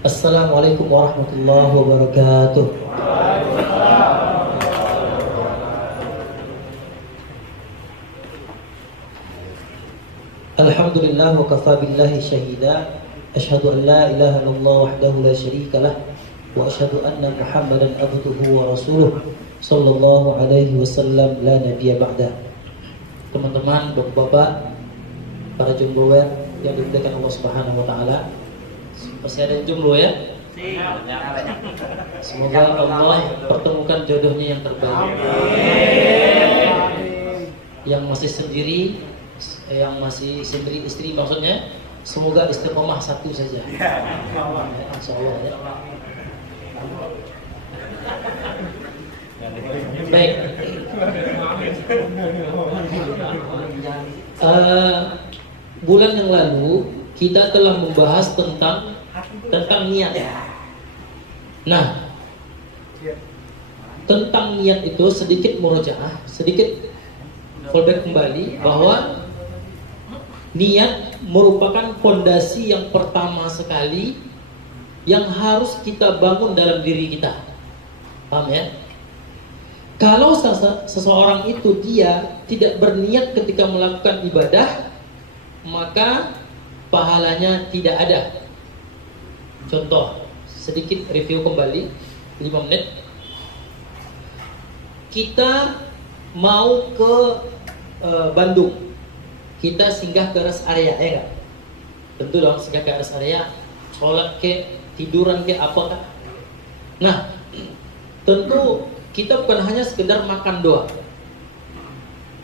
Assalamualaikum warahmatullahi wabarakatuh. Alhamdulillah wa kafa billahi syahida. Asyhadu an la ilaha illallah wahdahu la syarika lah wa asyhadu anna Muhammadan abduhu wa rasuluh sallallahu alaihi wasallam la nabiyya ba'da. Teman-teman, bapak-bapak, para jombloer yang dimuliakan Allah Subhanahu wa taala. Masih ada yang jomblo ya? Semoga Allah pertemukan jodohnya yang terbaik. Yang masih sendiri, yang masih sendiri istri maksudnya, semoga istiqomah satu saja. Insyaallah ya. Baik. Bulan yang lalu kita telah membahas tentang niat. Nah, tentang niat itu sedikit murojaah, sedikit fallback kembali bahwa niat merupakan fondasi yang pertama sekali yang harus kita bangun dalam diri kita. Paham ya? Kalau seseorang itu dia tidak berniat ketika melakukan ibadah, maka pahalanya tidak ada. Contoh, sedikit review kembali 5 menit. Kita mau ke Bandung. Kita singgah ke rest area, ya enggak? Tentu dong singgah ke rest area, sholat ke, tiduran ke, apakah? Nah, tentu kita bukan hanya sekedar makan doang.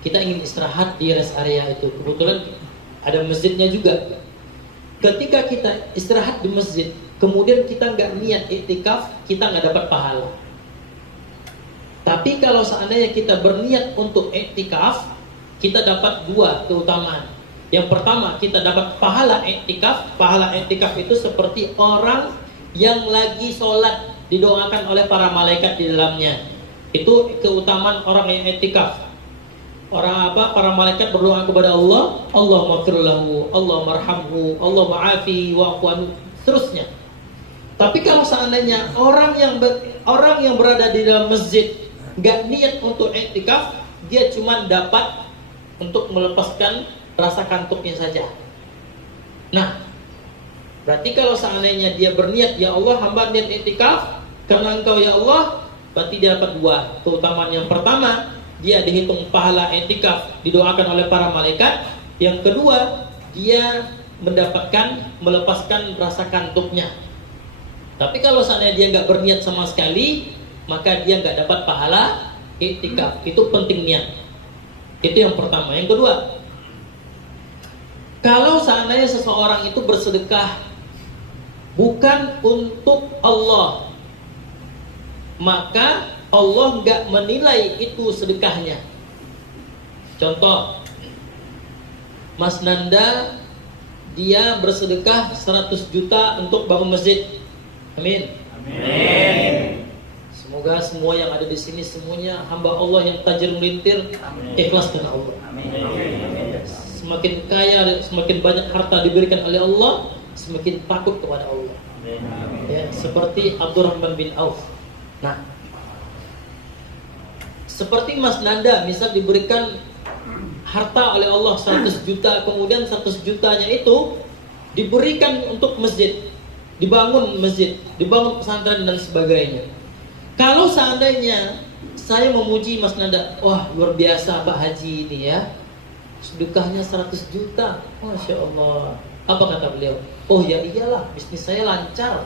Kita ingin istirahat di rest area itu. Kebetulan ada masjidnya juga. Ketika kita istirahat di masjid, kemudian kita nggak niat iktikaf, kita nggak dapat pahala. Tapi kalau seandainya kita berniat untuk iktikaf, kita dapat 2 keutamaan. Yang pertama, kita dapat pahala iktikaf. Pahala iktikaf itu seperti orang yang lagi sholat didoakan oleh para malaikat di dalamnya. Itu keutamaan orang yang iktikaf. Orang apa? Para malaikat berdoa kepada Allah, Allah maghfir lahu, Allah marhamhu, Allah ma'afi wa'fu anhu, seterusnya. Tapi kalau seandainya orang yang berada di dalam masjid nggak niat untuk iktikaf, dia cuma dapat untuk melepaskan rasa kantuknya saja. Nah, berarti kalau seandainya dia berniat, ya Allah hamba niat iktikaf karena Engkau ya Allah, berarti dia dapat 2 keutamaan. Yang pertama, dia dihitung pahala iktikaf didoakan oleh para malaikat. Yang kedua, dia mendapatkan melepaskan rasa kantuknya. Tapi kalau seandainya dia nggak berniat sama sekali, maka dia nggak dapat pahala iktikaf. Itu penting niat. Itu yang pertama. Yang kedua, kalau seandainya seseorang itu bersedekah bukan untuk Allah, maka Allah nggak menilai itu sedekahnya. Contoh, Mas Nanda dia bersedekah 100 juta untuk bangun masjid. Amin. Amin. Semoga semua yang ada di sini semuanya hamba Allah yang tajir melintir, ikhlas karena Allah. Amin. Semakin kaya, semakin banyak harta diberikan oleh Allah, semakin takut kepada Allah. Amin. Ya, seperti Abdurrahman bin Auf. Nah, seperti Mas Nanda misal diberikan harta oleh Allah 100 juta, kemudian 100 jutanya itu diberikan untuk masjid, dibangun masjid, dibangun pesantren dan sebagainya. Kalau seandainya saya memuji Mas Nanda, wah luar biasa Pak Haji ini ya, sedekahnya 100 juta, Masya Allah. Apa kata beliau? Oh ya iyalah, bisnis saya lancar.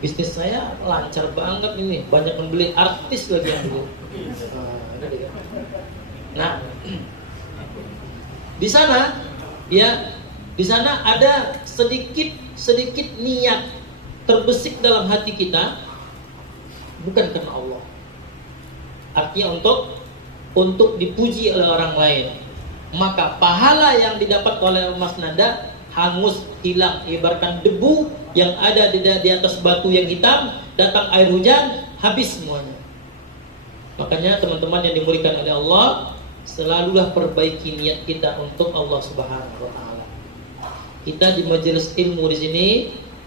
Bisnis saya lancar banget ini, banyak membeli artis lagi yang dulu. Nah, di sana ya, di sana ada sedikit niat terbesik dalam hati kita, bukan karena Allah. Artinya untuk dipuji oleh orang lain. Maka pahala yang didapat oleh Mas Nanda hangus, hilang, ibaratkan debu yang ada di atas batu yang hitam, datang air hujan, habis semuanya. Makanya teman-teman yang dimuliakan oleh Allah, selalulah perbaiki niat kita untuk Allah Subhanahu wa taala. Kita di majelis ilmu di sini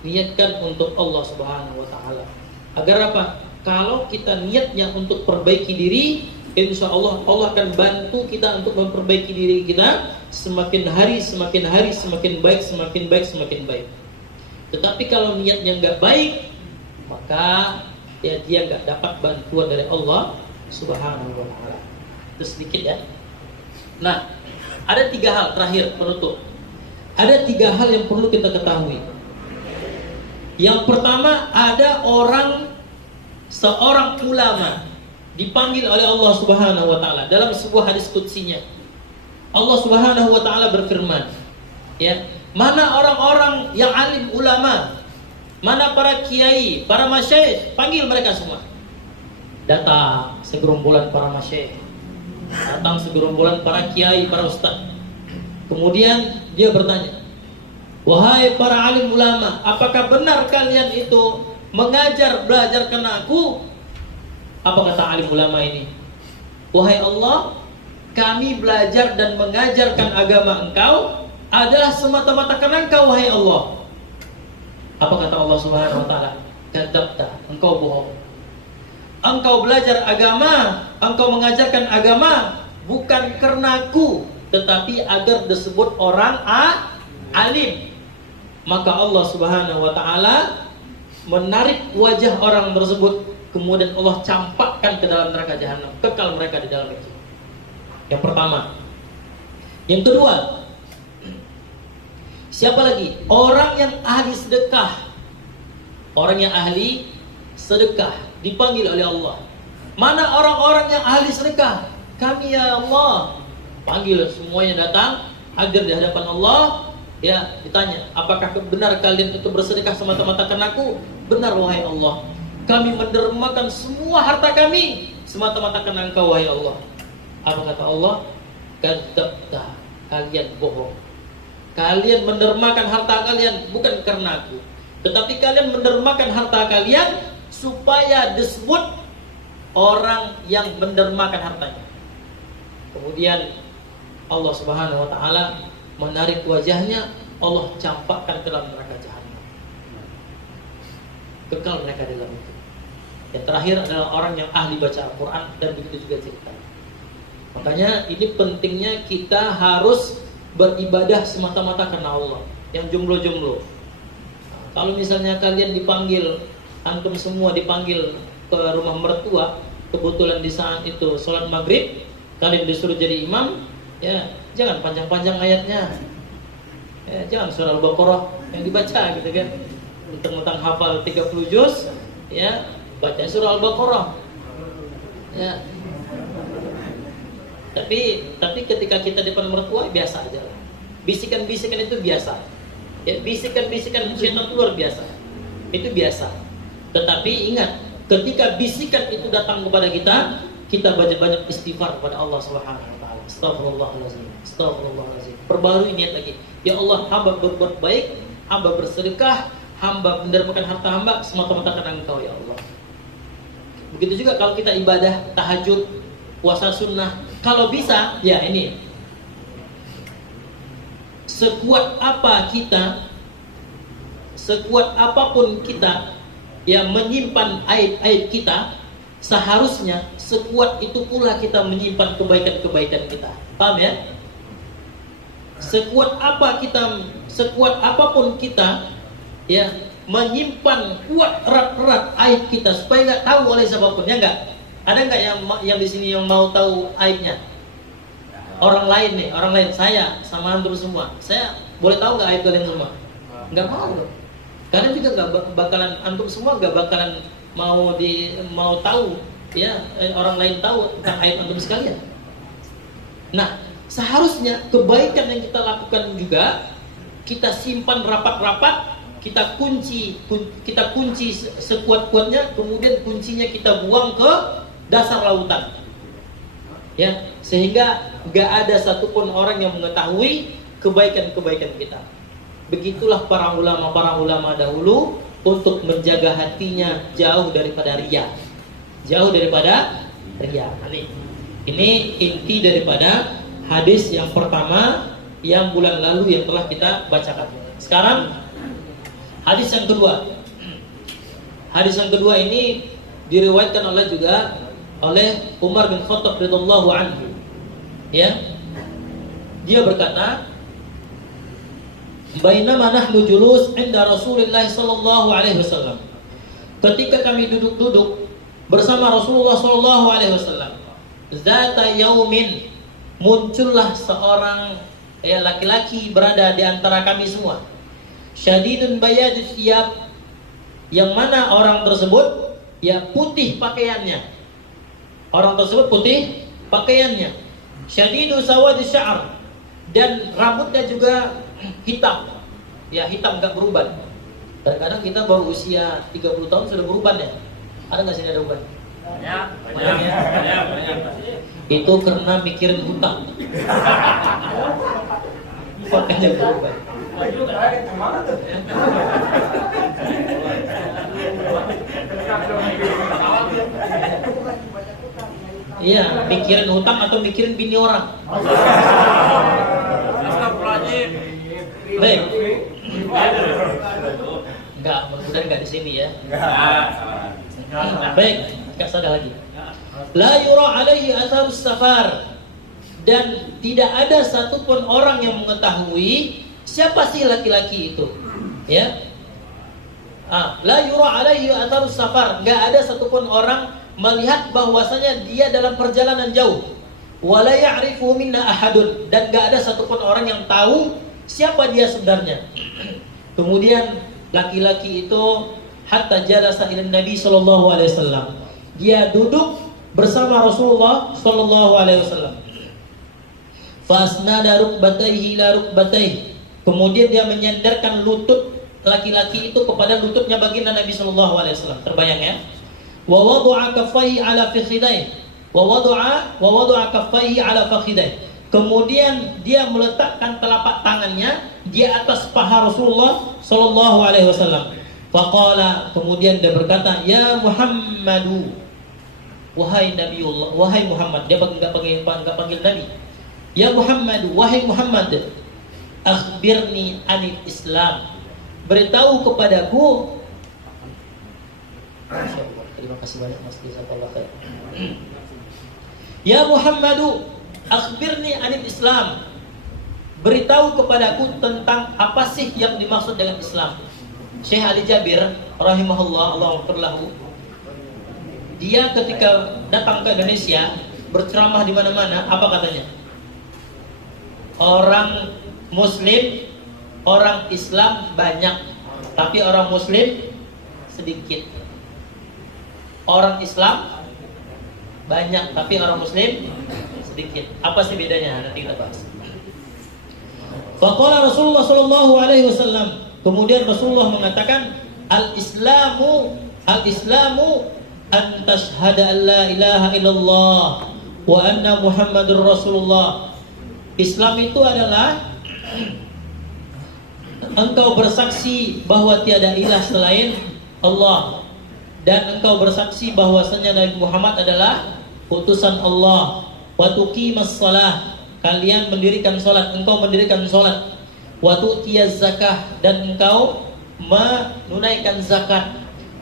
niatkan untuk Allah Subhanahu wa taala. Agar apa? Kalau kita niatnya untuk perbaiki diri, insya Allah Allah akan bantu kita untuk memperbaiki diri kita semakin hari semakin baik, semakin baik, semakin baik. Tetapi kalau niatnya nggak baik, maka ya dia nggak dapat bantuan dari Allah Subhanahu wa taala. Itu sedikit ya. Nah, ada 3 hal terakhir penutup. Ada 3 hal yang perlu kita ketahui. Yang pertama, ada seorang ulama dipanggil oleh Allah Subhanahu wa taala dalam sebuah hadis qudsinya. Allah Subhanahu wa taala berfirman, ya, mana orang-orang yang alim ulama, mana para kiai, para masyayikh, panggil mereka semua. Datang segerombolan para masyayikh, datang segerombolan para kiai, para ustaz. Kemudian dia bertanya, wahai para alim ulama, apakah benar kalian itu belajar karena aku? Apa kata alim ulama ini? Wahai Allah, kami belajar dan mengajarkan agama engkau adalah semata-mata karena engkau, wahai Allah. Apa kata Allah Subhanahu wa taala? Kadzabta, engkau bohong. Engkau belajar agama, engkau mengajarkan agama bukan karena aku, tetapi agar disebut orang alim. Maka Allah Subhanahu wa taala menarik wajah orang tersebut, kemudian Allah campakkan ke dalam neraka jahanam, kekal mereka di dalam itu. Yang pertama. Yang kedua, siapa lagi? Orang yang ahli sedekah. Orang yang ahli sedekah dipanggil oleh Allah. Mana orang-orang yang ahli sedekah? Kami ya Allah. Panggil semuanya datang hadir di hadapan Allah. Ya, ditanya, apakah benar kalian itu bersedekah semata-mata karena aku? Benar, wahai Allah. Kami mendermakan semua harta kami semata-mata karena engkau, wahai Allah. Apa kata Allah? Kadzabta, kalian bohong. Kalian mendermakan harta kalian bukan karena aku, tetapi kalian mendermakan harta kalian supaya disebut orang yang mendermakan hartanya. Kemudian Allah Subhanahu wa taala menarik wajahnya, Allah campakkan ke dalam neraka jahanam. Kekal mereka di dalam itu. Yang terakhir adalah orang yang ahli baca Al-Quran, dan begitu juga cerita. Makanya ini pentingnya kita harus beribadah semata-mata karena Allah. Yang jomblo-jomblo, kalau misalnya kalian dipanggil, antum semua dipanggil ke rumah mertua, kebetulan di saat itu sholat maghrib, kalian disuruh jadi imam, ya jangan panjang-panjang ayatnya, ya, jangan surah Al-Baqarah yang dibaca gitu kan, mentang-mentang hafal 30 juz, ya baca surah Al-Baqarah, ya. Tapi ketika kita di depan mertua biasa aja lah. Bisikan-bisikan itu biasa. Ya, bisikan-bisikan syaitan luar biasa. Itu biasa. Tetapi ingat, ketika bisikan itu datang kepada kita, kita banyak-banyak istighfar kepada Allah Subhanahu wa taala. Astagfirullahalazim. Astagfirullahalazim. Perbarui niat lagi. Ya Allah, hamba berbuat baik, hamba bersedekah, hamba mendermakan harta hamba semata-mata karena Engkau ya Allah. Begitu juga kalau kita ibadah tahajud, puasa sunnah, kalau bisa, ya ini, sekuat apapun kita yang menyimpan aib-aib kita, seharusnya sekuat itu pula kita menyimpan kebaikan-kebaikan kita. Paham ya? Sekuat apapun kita, ya, menyimpan kuat erat-erat aib kita supaya nggak tahu oleh siapapun, ya nggak? Ada nggak yang di sini yang mau tahu aibnya? Orang lain nih, saya sama antum semua. Saya boleh tahu nggak aib kalian semua? Nggak mau. Kalian juga nggak bakalan, antum semua nggak bakalan mau tahu, ya, orang lain tahu tentang aib antum sekalian. Nah, seharusnya kebaikan yang kita lakukan juga kita simpan rapat-rapat, kita kunci sekuat-kuatnya, kemudian kuncinya kita buang ke dasar lautan, ya, sehingga gak ada satupun orang yang mengetahui kebaikan-kebaikan kita. Begitulah para ulama dahulu untuk menjaga hatinya jauh daripada riya, Ini inti daripada hadis yang pertama yang bulan lalu yang telah kita bacakan. Sekarang hadis yang kedua. Hadis yang kedua ini diriwayatkan oleh Umar bin Khattab radhiyallahu anhu. Ya. Dia berkata, "Bainama nahnu julus 'inda Rasulillah sallallahu alaihi wasallam." Ketika kami duduk-duduk bersama Rasulullah sallallahu alaihi wasallam, zata yaumin, muncullah seorang laki-laki berada di antara kami semua. Syadidun bayadul thiyab, yang mana orang tersebut putih pakaiannya. Orang tersebut putih pakaiannya. Syadidu sawadis sya'r, dan rambutnya juga hitam. Ya, hitam enggak beruban. Kadang-kadang kita baru usia 30 tahun sudah beruban ya. Ada enggak sini ada uban? Banyak. Itu karena mikirin hutang. Makanya berubah. Iya, mikirin hutang atau mikirin bini orang. Baik. Enggak, mudah-mudahan enggak di sini ya. Baik, enggak sadar lagi. La yura alaihi atharus safar, dan tidak ada satupun orang yang mengetahui siapa sih laki-laki itu. Ya. La yura alaihi atharus safar, enggak ada satupun orang melihat bahwasanya dia dalam perjalanan jauh. Wala ya'rifu minna ahadun, dan enggak ada satupun orang yang tahu siapa dia sebenarnya. Kemudian laki-laki itu hatta jalasa ila Nabi sallallahu alaihi wasallam. Dia duduk bersama Rasulullah sallallahu alaihi wasallam. Fasnada rukbatayhi ila rukbatayhi. Kemudian dia menyandarkan lutut laki-laki itu kepada lututnya baginda Nabi sallallahu alaihi wasallam. Terbayang ya? Wa wada'a kaffayhi ala fakhidayhi. Wa wada'a kaffayhi ala fakhidayhi. Kemudian dia meletakkan telapak tangannya di atas paha Rasulullah sallallahu alaihi wasallam. Faqala, kemudian dia berkata, "Ya Muhammadu." Wahai Nabiullah, wahai Muhammad. Dia enggak panggil Nabi. Ya Muhammad, wahai Muhammad, akhbirni anil Islam. Beritahu kepadaku. Terima kasih banyak Mas, jazakallahu khair. Ya Muhammadu, akhbirni anil Islam. Beritahu kepadaku tentang apa sih yang dimaksud dengan Islam. Syekh Ali Jabir rahimahullah, Allah lahu, dia ketika datang ke Indonesia berceramah di mana-mana, apa katanya? Orang Muslim, orang Islam banyak, tapi orang Muslim sedikit. Orang Islam banyak, tapi orang Muslim sedikit. Apa sih bedanya? Nanti kita bahas. Faqala Rasulullah sallallahu alaihi wasallam. Kemudian Rasulullah mengatakan, Al-Islamu an tashhada an la ilaha illallah wa anna Muhammadur Rasulullah. Islam itu adalah engkau bersaksi bahwa tiada ilah selain Allah, dan engkau bersaksi bahwasanya Nabi Muhammad adalah utusan Allah. Wa tuqimas shalah, kalian mendirikan salat, engkau mendirikan salat. Wa tu'tiyaz zakah, dan engkau menunaikan zakat.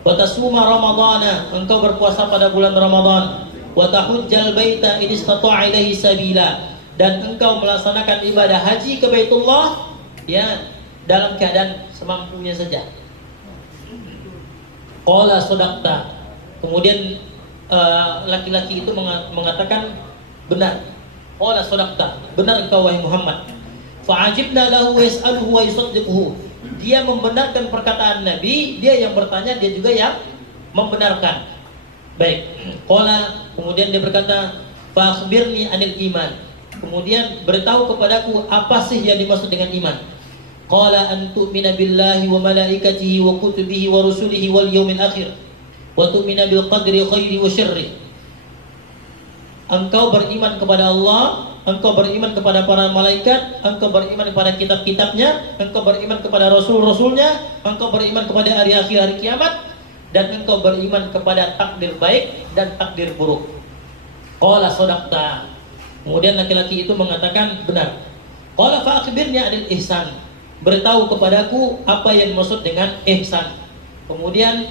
Wa tasuma ramadhana, engkau berpuasa pada bulan Ramadan. Wa tahujjal baita in istata'a ilaihi sabila, dan engkau melaksanakan ibadah haji ke Baitullah ya dalam keadaan semampunya saja. Qala sadaqta, kemudian laki-laki itu mengatakan benar. Qala sadaqta, benar engkau wahai Muhammad. Fa'ajibna lahu wa yas'aluhu wa yusaddiquhu. Dia membenarkan perkataan Nabi, dia yang bertanya, dia juga yang membenarkan. Baik. Qala, kemudian dia berkata, fa akhbirni anil iman. Kemudian beritahu kepadaku apa sih yang dimaksud dengan iman. Qala an tu'mina billahi wa malaikatihi wa kutubihi wa rusulihi wal yaumil akhir wa tu'mina bil qadri khairi wa syarri. Engkau beriman kepada Allah, engkau beriman kepada para malaikat, engkau beriman kepada kitab-kitabnya, engkau beriman kepada rasul-rasulnya, engkau beriman kepada hari akhir, hari kiamat, dan engkau beriman kepada takdir baik dan takdir buruk. Qala sadaqta. Kemudian laki-laki itu mengatakan benar. Qala fa akhbirni 'anil ihsan. Beritahu kepadaku apa yang dimaksud dengan ihsan. Kemudian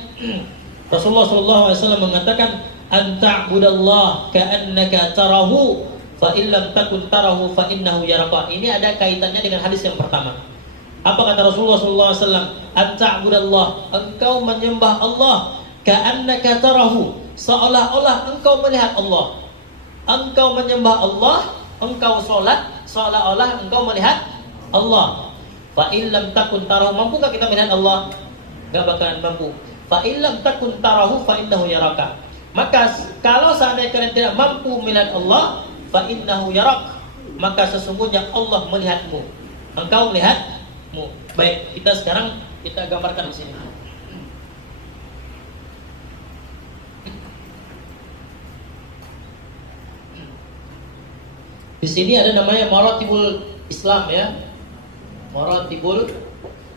Rasulullah SAW mengatakan, anta'budallah ka'annaka tarahu fa illam takun tarahu fa innahu yaraka. Ini ada kaitannya dengan hadis yang pertama. Apa kata Rasulullah SAW? Anta'budallah, engkau menyembah Allah, ka'annaka tarahu, seolah-olah engkau melihat Allah. Engkau menyembah Allah, engkau sholat, seolah-olah engkau melihat Allah. Fa illam takun tarahu, mampukah kita melihat Allah? Gak bakalan mampu. Fa illam takun tarahu fa innahu yaraka. Maka kalau seandainya kalian tidak mampu melihat Allah, fa innahu yarak, maka sesungguhnya Allah melihatmu. Engkau melihatmu. Baik, kita sekarang kita gambarkan di sini. Di sini ada namanya maratibul Islam ya. Maratibul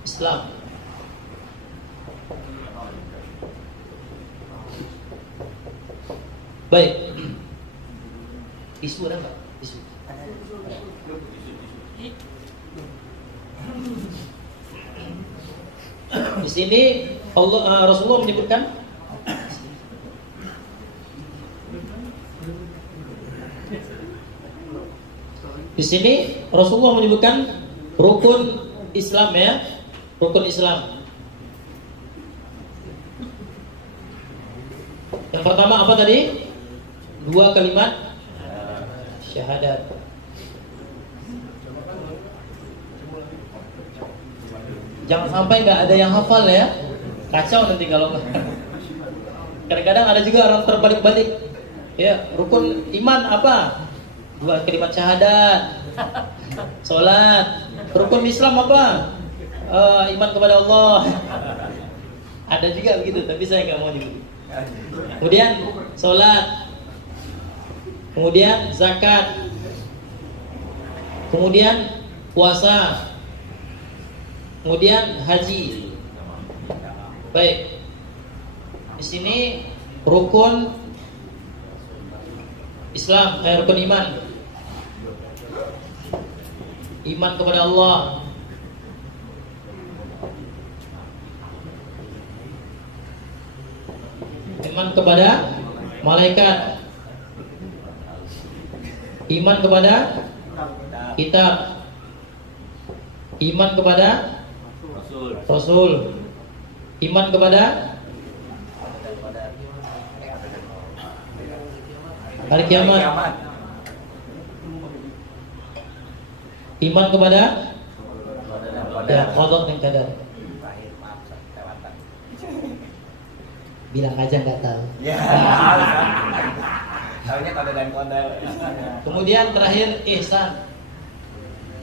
Islam. Baik. Isu ada enggak? Isu. Di sini Rasulullah menyebutkan di sini Rasulullah menyebutkan rukun Islam ya, rukun Islam. Yang pertama apa tadi? 2 kalimat syahadat. Jangan sampai nggak ada yang hafal ya, kacau nanti kalau kadang-kadang ada juga orang terbalik-balik. Ya, rukun iman apa? 2 kalimat syahadat, sholat. Rukun Islam apa? Iman kepada Allah. Ada juga begitu, tapi saya nggak mau nyebut. Kemudian sholat, kemudian zakat, kemudian puasa, kemudian haji. Baik, di sini rukun Islam, rukun iman. Iman kepada Allah, iman kepada malaikat, iman kepada kitab, iman kepada Rasul, iman kepada hari kiamat, iman kepada ya qada dan qadar. Bilang aja nggak tahu. Ya. Tahunya qada dan qadar. Kemudian terakhir ihsan.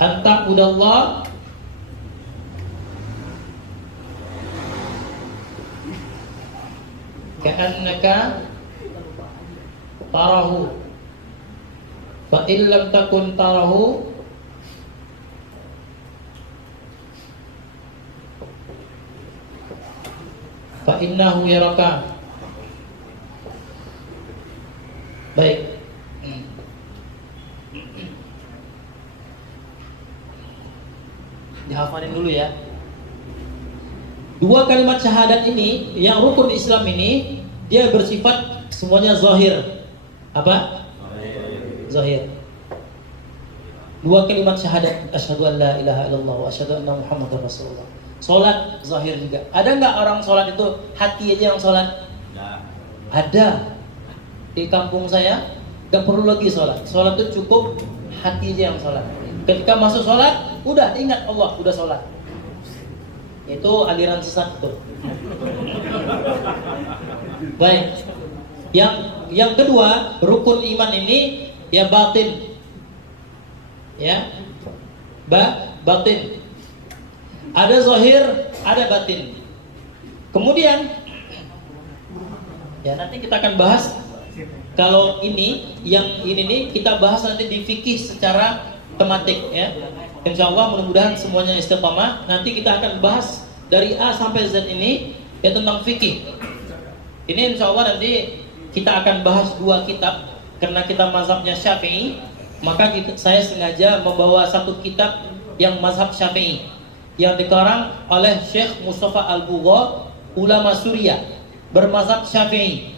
Anta'budallah ka'annaka tarahu fa illam takun tarahu fa innahu yaraka. Baik. Dihafalin dulu ya. 2 kalimat syahadat ini, yang rukun Islam ini, dia bersifat semuanya zahir. Apa? Zahir. 2 kalimat syahadat, asyhadu an la ilaha illallah wa asyhadu anna muhammadar rasulullah. Sholat zahir juga. Ada nggak orang sholat itu hati aja yang sholat? Ya. Ada. Di kampung saya nggak perlu lagi sholat. Sholat itu cukup hati aja yang sholat. Ketika masuk sholat, udah ingat Allah, udah sholat. Itu aliran sesat itu. Baik. Yang kedua, rukun iman ini ya batin. Ya. Batin. Ada zahir, ada batin. Kemudian ya nanti kita akan bahas. Kalau ini, yang ini nih kita bahas nanti di fikih secara tematik ya. Insyaallah mudah-mudahan semuanya istiqamah. Nanti kita akan bahas dari A sampai Z ini ya tentang fikih. Ini insyaallah nanti kita akan bahas 2 kitab karena kita mazhabnya Syafi'i. Maka saya sengaja membawa satu kitab yang mazhab Syafi'i yang dikarang oleh Syekh Mustafa Al-Bugha, ulama Suriah bermazhab Syafi'i.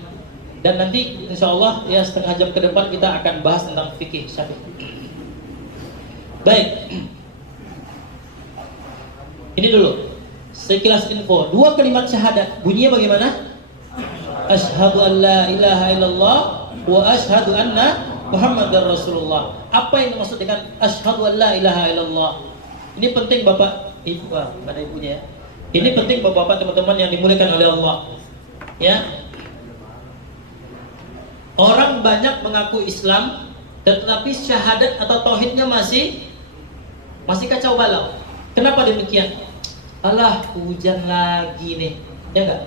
Dan nanti insya Allah ya setengah jam ke depan kita akan bahas tentang fikih Syafi'i. Baik, ini dulu sekilas info. Dua kalimat syahadat bunyinya bagaimana? Asyhadu an la ilaha illallah wa asyhadu anna Muhammadar Rasulullah. Apa yang dimaksud dengan asyhadu an la ilaha illallah? Ini penting Bapak Ibu, ada ibunya ya. Ini penting Bapak-bapak, teman-teman yang dimuliakan oleh Allah. Ya. Orang banyak mengaku Islam, tetapi syahadat atau tauhidnya masih kacau balau. Kenapa demikian? Alah, hujan lagi nih. Ya enggak?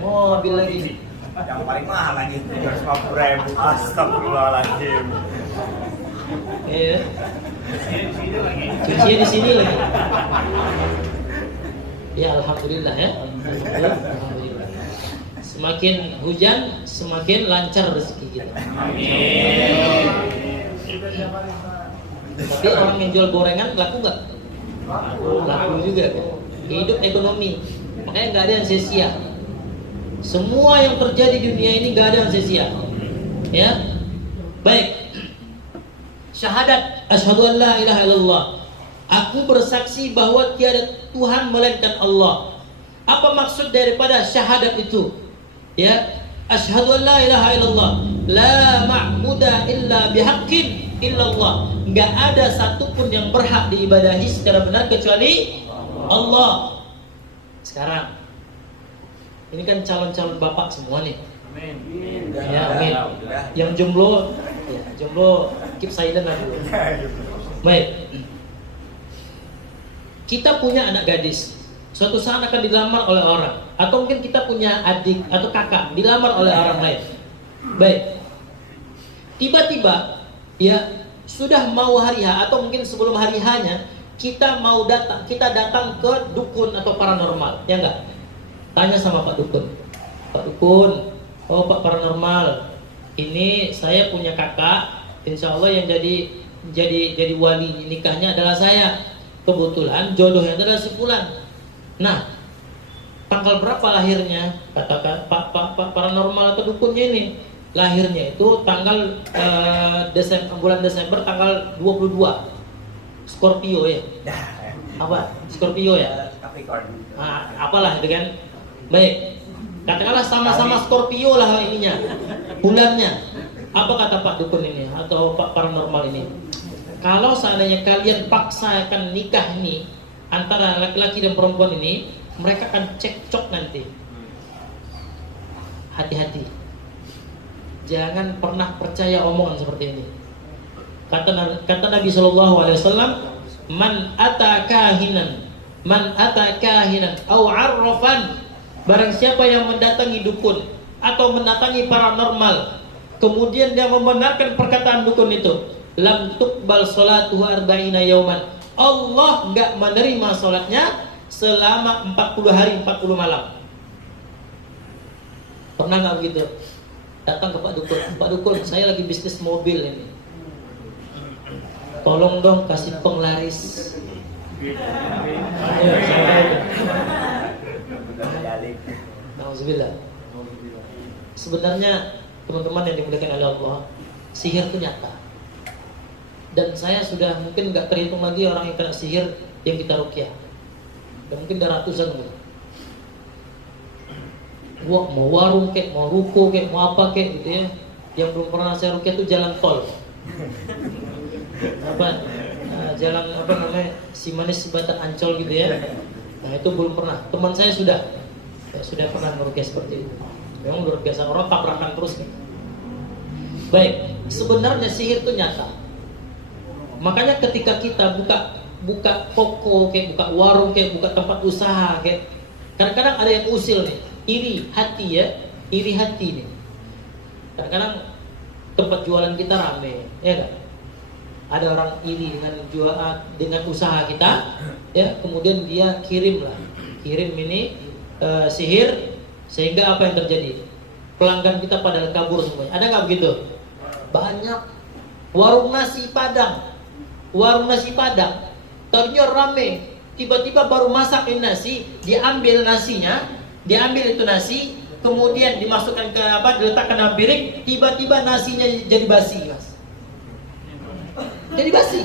Mobil lagi. Yang paling mahal lagi 350.000. Astagfirullahaladzim. Iya. Cucinya di sini lagi. Ya alhamdulillah ya. Alhamdulillah. Semakin hujan, semakin lancar rezeki kita. Amin. Tapi orang yang jual gorengan laku nggak? Laku juga kan. Hidup ekonomi. Makanya nggak ada yang sia-sia. Semua yang terjadi di dunia ini nggak ada yang sia-sia. Ya. Baik. Syahadat, asyhadu an la ilaha illallah. Aku bersaksi bahwa tiada Tuhan melainkan Allah. Apa maksud daripada syahadat itu? Ya, asyhadu an la ilaha illallah, la ma'budu illa bihaqqin illallah. Enggak ada satupun yang berhak diibadahi secara benar kecuali Allah. Sekarang ini kan calon-calon bapak semua nih. Amin. Ya, amin. Yang jomblo, ya, jomblo keep silent lah dulu. Baik. Kita punya anak gadis, suatu saat akan dilamar oleh orang, atau mungkin kita punya adik atau kakak dilamar oleh orang lain. Baik. Tiba-tiba, ya sudah mau hari H atau mungkin sebelum hari H-nya kita datang ke dukun atau paranormal, ya enggak? Tanya sama Pak Dukun. Pak Dukun, oh Pak paranormal, ini saya punya kakak, insya Allah yang jadi wali nikahnya adalah saya. Kebetulan jodohnya adalah si fulan. Nah, tanggal berapa lahirnya? Katakan Pak paranormal atau dukunnya ini. Lahirnya itu tanggal bulan Desember tanggal 22. Scorpio ya. Apa? Scorpio ya? Nah, apalah itu kan. Baik. Katakanlah sama-sama Scorpio lah ininya. Bulannya. Apa kata Pak Dukun ini atau Pak paranormal ini? Kalau seandainya kalian paksakan nikah ini antara laki-laki dan perempuan ini, mereka akan cekcok nanti. Hati-hati. Jangan pernah percaya omongan seperti ini. Kata Nabi SAW, man ata kahinan au arrafan, barang siapa yang mendatangi dukun atau mendatangi paranormal, kemudian dia membenarkan perkataan dukun itu, lam tuqbal salatuhu arba'ina yauman. Allah enggak menerima salatnya selama 40 hari 40 malam. Pernah enggak begitu? Datang ke Pak Dukun, Pak Dukun, saya lagi bisnis mobil ini. Tolong dong kasih penglaris. Ayo, Alhamdulillah. Sebenarnya teman-teman yang dimuliakan oleh Allah, sihir itu nyata. Dan saya sudah mungkin nggak terhitung lagi orang yang kena sihir yang kita ruqyah. Dan mungkin ada ratusan gitu. Gua mau warung kek, mau ruko kek, mau apa kek gitu ya. Yang belum pernah saya ruqyah itu jalan tol. Jalan apa namanya, Simanis Sebatan Ancol gitu ya. Nah itu belum pernah. Teman saya sudah pernah meruqyah seperti itu. Memang luar biasa, orang tabrakan terus nih. Baik, sebenarnya sihir itu nyata. Makanya ketika kita buka toko kayak buka warung kayak buka tempat usaha kayak, kadang-kadang ada yang usil nih, iri hati nih. Kadang-kadang tempat jualan kita rame, ya kan? Ada orang iri dengan usaha kita, ya, kemudian dia kirim ini sihir, sehingga apa yang terjadi? pelanggan kita pada kabur semuanya. Ada nggak begitu? Banyak. Warung nasi Padang, tadinya rame, tiba-tiba baru masakin nasi, diambil itu nasi, kemudian dimasukkan ke diletakkan dalam piring, tiba-tiba nasinya jadi basi, Mas. Jadi basi.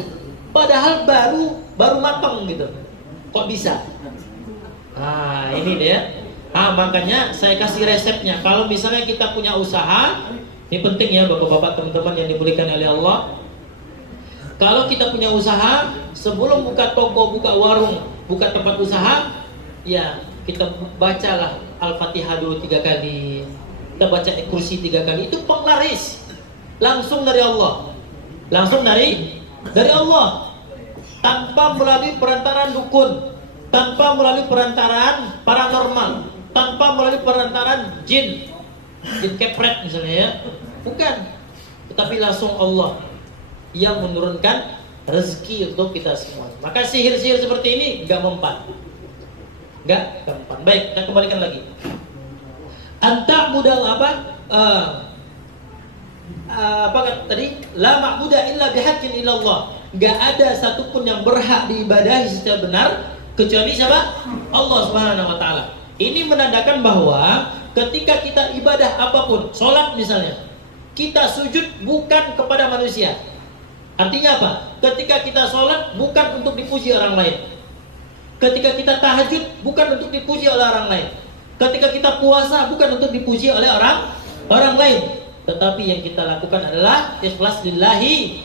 Padahal baru matang gitu. Kok bisa? Nah, ini dia. Makanya saya kasih resepnya. Kalau misalnya kita punya usaha, ini penting ya bapak-bapak, teman-teman yang dimuliakan oleh Allah. Kalau kita punya usaha, sebelum buka toko, buka warung, buka tempat usaha, ya kita bacalah Al-Fatihah dulu 3 kali. Kita baca kursi 3 kali. Itu penglaris. Langsung dari Allah. Langsung dari Allah. Tanpa melalui perantaran dukun, tanpa melalui perantaran paranormal, tanpa melalui perantaran jin kepret misalnya ya. Bukan. Tetapi langsung Allah yang menurunkan rezeki untuk kita semua. Maka sihir-sihir seperti ini enggak mempan. Baik, kita kembalikan lagi. Anta mudal apa tadi? La ma'buda illa bihaqqin illallah. Enggak ada satupun yang berhak diibadahi secara benar kecuali siapa? Allah Subhanahu wa taala. Ini menandakan bahwa ketika kita ibadah apapun, sholat misalnya, kita sujud bukan kepada manusia. Artinya apa? Ketika kita sholat bukan untuk dipuji orang lain. Ketika kita tahajud bukan untuk dipuji oleh orang lain. Ketika kita puasa bukan untuk dipuji oleh orang lain. Tetapi yang kita lakukan adalah ikhlas lillahi.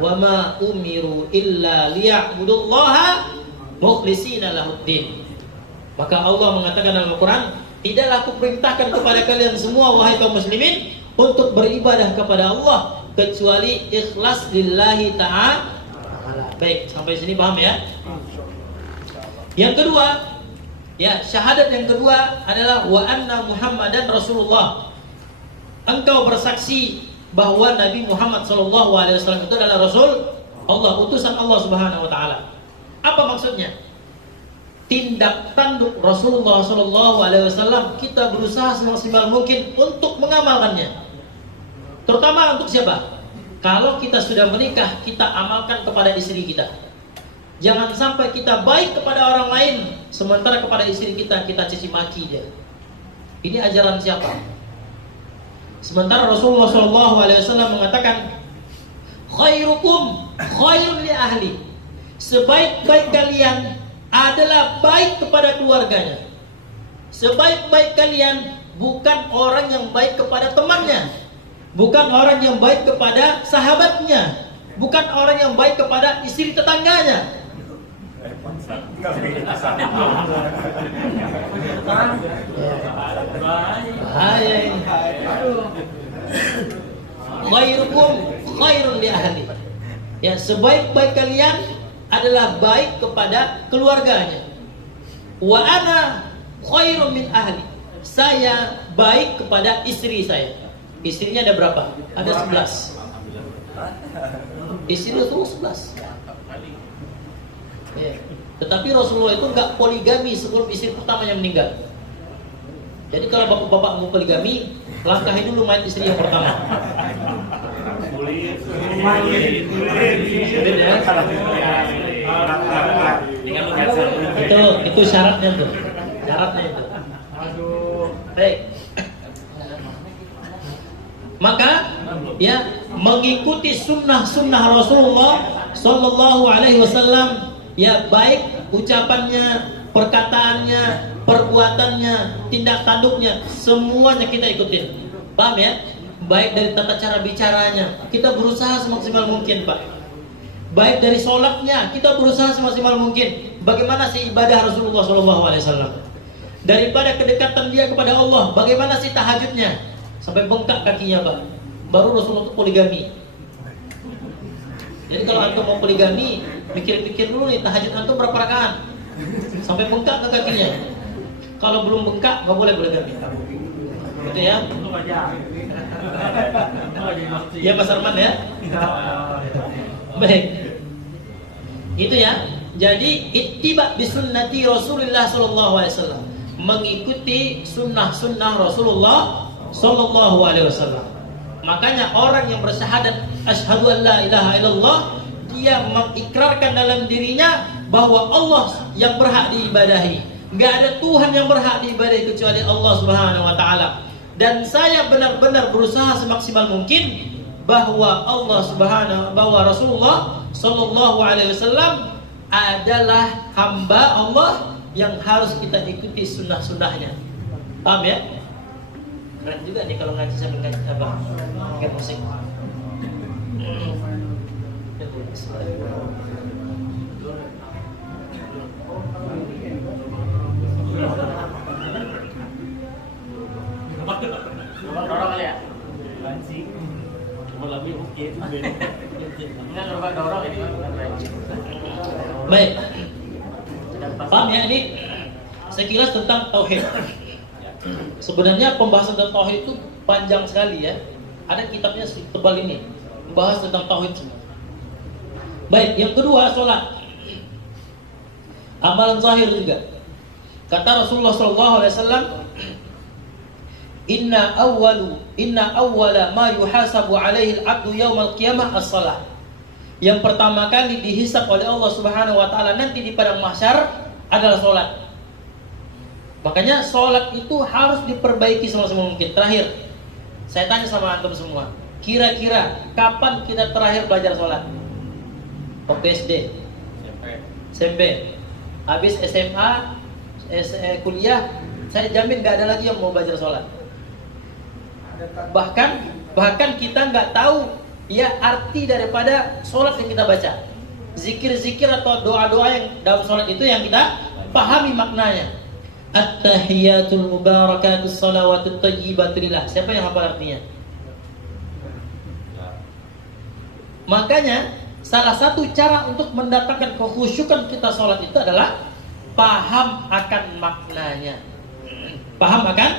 Wa ma umiru illa liya'budullaha mukhlishina lahuddin. Maka Allah mengatakan dalam Al-Quran, tidaklah aku perintahkan kepada kalian semua wahai kaum muslimin untuk beribadah kepada Allah kecuali ikhlas lillahi ta'ala. Baik, sampai sini paham ya? Yang kedua, ya syahadat yang kedua adalah wa anna Muhammadan Rasulullah. Engkau bersaksi bahwa Nabi Muhammad SAW itu adalah Rasul Allah, utusan Allah Subhanahu Wa Taala. Apa maksudnya? Tindak tanduk Rasulullah SAW kita berusaha semaksimal mungkin untuk mengamalkannya. Terutama untuk siapa? Kalau kita sudah menikah, kita amalkan kepada istri kita. Jangan sampai kita baik kepada orang lain, sementara kepada istri kita caci maki dia. Ini ajaran siapa? Sementara Rasulullah SAW mengatakan, khairukum khairun li ahli. Sebaik-baik kalian adalah baik kepada keluarganya. Sebaik-baik kalian bukan orang yang baik kepada temannya, bukan orang yang baik kepada sahabatnya, bukan orang yang baik kepada istri tetangganya. Bahaya ini. Khairukum khairun li ahli. Ya, sebaik-baik kalian adalah baik kepada keluarganya. Wa ana khairun min ahli. Saya baik kepada istri saya. Istrinya ada berapa? Ada 11. Istri Rasulullah 11. Ya. Tetapi Rasulullah itu enggak poligami sebelum istri pertamanya meninggal. Jadi kalau bapak-bapak mau poligami, langkahi dulu mayat istri yang pertama. Itu syaratnya tuh. Syaratnya itu. Baik. Maka ya mengikuti sunnah Rasulullah Sallallahu Alaihi Wasallam, ya baik ucapannya, perkataannya, perbuatannya, tindak tanduknya, semuanya kita ikutin. Paham ya? Baik dari tata cara bicaranya, kita berusaha semaksimal mungkin, Pak. Baik dari sholatnya, kita berusaha semaksimal mungkin. Bagaimana sih ibadah Rasulullah SAW? Daripada kedekatan dia kepada Allah, bagaimana sih tahajudnya? Sampai bengkak kakinya, Pak. Baru Rasulullah itu poligami. Jadi kalau antum mau poligami, pikir-pikir dulu nih, tahajud antum berapa rakaat? Sampai bengkak ke kakinya. Kalau belum bengkak, nggak boleh poligami. Gitu ya? Ya Mas Arman ya? Baik. Gitu ya. Jadi ittiba bisunnati Rasulullah sallallahu alaihi wasallam. Mengikuti sunnah-sunnah Rasulullah sallallahu alaihi wasallam. Makanya orang yang bersyahadat asyhadu an la ilaha illallah, dia mengikrarkan dalam dirinya bahwa Allah yang berhak diibadahi. Enggak ada Tuhan yang berhak diibadahi kecuali Allah Subhanahu wa taala. Dan saya benar-benar berusaha semaksimal mungkin bahwa bahwa Rasulullah sallallahu alaihi wasallam adalah hamba Allah yang harus kita ikuti sunnah-sunnahnya. Paham ya? Keren juga nih kalau ngaji sambil ngaji apa? Pakai musik. Dorong kali ya? Banci. Cuma lebih oke itu beda. Enggak coba dorong ini. Baik. Paham ya, ini sekilas tentang tauhid. Sebenarnya pembahasan tentang tauhid itu panjang sekali ya. Ada kitabnya tebal ini, membahas tentang tauhid semua. Baik, yang kedua salat. Amalan zahir juga. Kata Rasulullah SAW, Inna awwala ma yuhasabu alaihi al-'abdu yaumal qiyamah as-salah. Yang pertama kali dihisab oleh Allah Subhanahu wa taala nanti di padang mahsyar adalah salat. Makanya salat itu harus diperbaiki semaksimal mungkin. Terakhir, saya tanya sama antum semua, kira-kira kapan kita terakhir belajar salat? Waktu SD, SMP, habis SMA, kuliah, saya jamin gak ada lagi yang mau belajar salat. Bahkan kita nggak tahu ya arti daripada sholat yang kita baca, zikir-zikir atau doa-doa yang dalam sholat itu yang kita pahami maknanya. At-tahiyatul mubarakatus salawatut thayyibatu lillah. Siapa yang hafal artinya? Makanya salah satu cara untuk mendatangkan kekhusyukan kita sholat itu adalah paham akan maknanya. Paham akan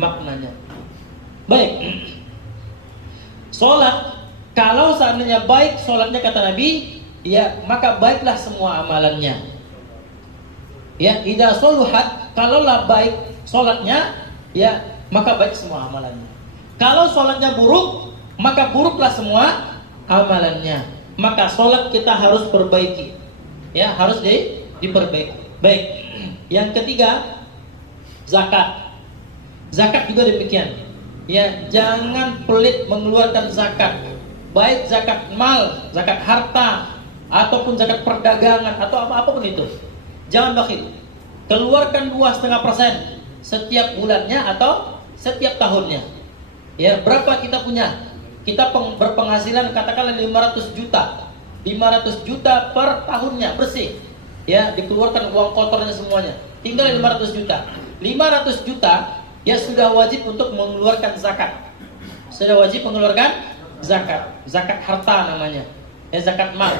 maknanya. Baik, sholat kalau seandainya baik sholatnya kata Nabi, ya maka baiklah semua amalannya. Ya, idza sholuhat, kalaulah baik sholatnya, ya maka baik semua amalannya. Kalau sholatnya buruk, maka buruklah semua amalannya. Maka sholat kita harus perbaiki, ya harus diperbaiki. Baik, yang ketiga zakat. Zakat juga demikian. Ya, jangan pelit mengeluarkan zakat. Baik zakat mal, zakat harta, ataupun zakat perdagangan atau apapun itu. Jangan bakhil. Keluarkan 2,5% setiap bulannya atau setiap tahunnya. Ya, berapa kita punya? Kita berpenghasilan katakanlah 500 juta. 500 juta per tahunnya bersih. Ya, dikeluarkan uang kotornya semuanya. Tinggal 500 juta. 500 juta ya sudah wajib untuk mengeluarkan zakat. Sudah wajib mengeluarkan zakat. Zakat harta namanya. Ya, zakat mal.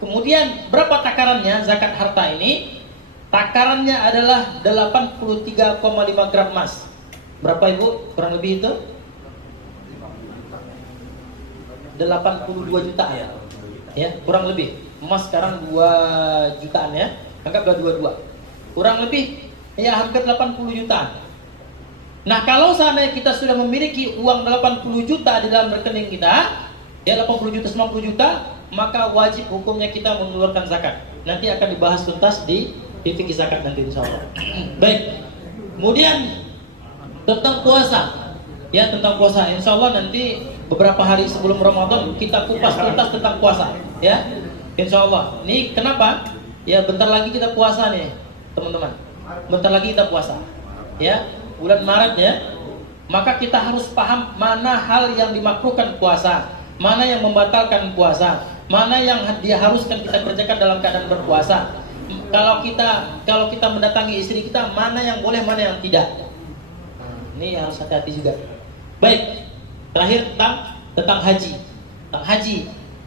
Kemudian berapa takarannya zakat harta ini? Takarannya adalah 83,5 gram emas. Berapa Ibu? Kurang lebih itu? 82 juta ya. Ya, kurang lebih. Emas sekarang 2 jutaan ya. Anggaplah 22. Kurang lebih ya hampir 80 jutaan. Nah, kalau seandainya kita sudah memiliki uang 80 juta di dalam rekening kita, ya 80 juta, 90 juta, maka wajib hukumnya kita mengeluarkan zakat. Nanti akan dibahas tuntas di fikih zakat nanti insyaallah. Baik. Kemudian tentang puasa. Ya, tentang puasa. Insyaallah nanti beberapa hari sebelum Ramadan kita kupas tuntas tentang puasa, ya. Insyaallah. Ini kenapa? Ya, bentar lagi kita puasa nih, teman-teman. Bentar lagi kita puasa, ya, bulan Maret ya. Maka kita harus paham mana hal yang dimakruhkan puasa, mana yang membatalkan puasa, mana yang diharuskan kita kerjakan dalam keadaan berpuasa. Kalau kita mendatangi istri kita, mana yang boleh, mana yang tidak. Ini harus hati-hati juga. Baik, terakhir tentang haji. Tentang haji.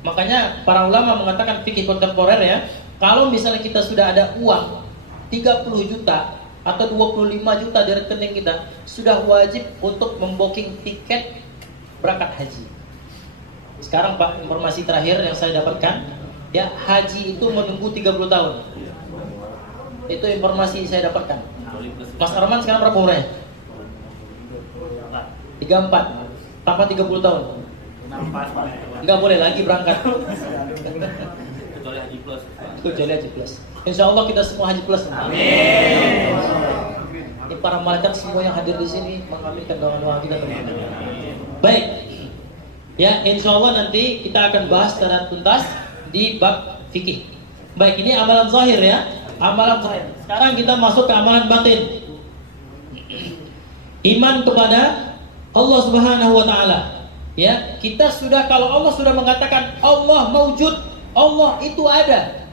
Makanya para ulama mengatakan fikih kontemporer ya, kalau misalnya kita sudah ada uang 30 juta atau 25 juta di rekening kita, sudah wajib untuk membooking tiket berangkat haji. Sekarang Pak, informasi terakhir yang saya dapatkan, ya haji itu menunggu 30 tahun. Itu informasi saya dapatkan. Mas Arman sekarang berapa umurnya? 34 tambah 30 tahun. Nampak paling. Nggak boleh lagi berangkat. Kecuali haji plus. Kecuali haji plus. Insya Allah kita semua haji plus. Amin. Ini para malaikat semua yang hadir di sini mengaminkan doa-doa kita teman-teman. Baik. Ya, insya Allah nanti kita akan bahas secara tuntas di bab fikih. Baik, ini amalan zahir ya. Amalan zahir. Sekarang kita masuk ke amalan batin. Iman kepada Allah Subhanahu wa taala. Ya, kita sudah, kalau Allah sudah mengatakan Allah maujud, Allah itu ada.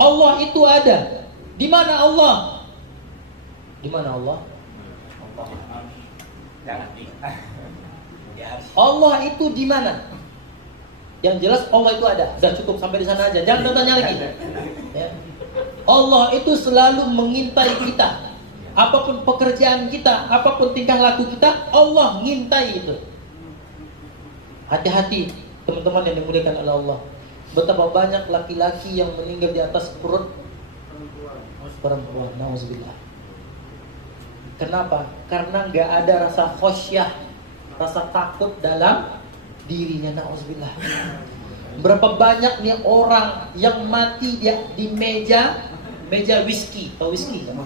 Allah itu ada. Di mana Allah? Di mana Allah? Allah itu di mana? Yang jelas Allah itu ada. Sudah cukup sampai di sana aja. Jangan tanya lagi. Ya. Allah itu selalu mengintai kita. Apapun pekerjaan kita, apapun tingkah laku kita, Allah ngintai itu. Hati-hati teman-teman yang dimuliakan oleh Allah. Betapa banyak laki-laki yang meninggal di atas perut perempuan. Nauzubillah. Kenapa? Karena nggak ada rasa khosyah, rasa takut dalam dirinya. Nauzubillah. Berapa banyak nih orang yang mati di meja whisky, tahu whisky kan?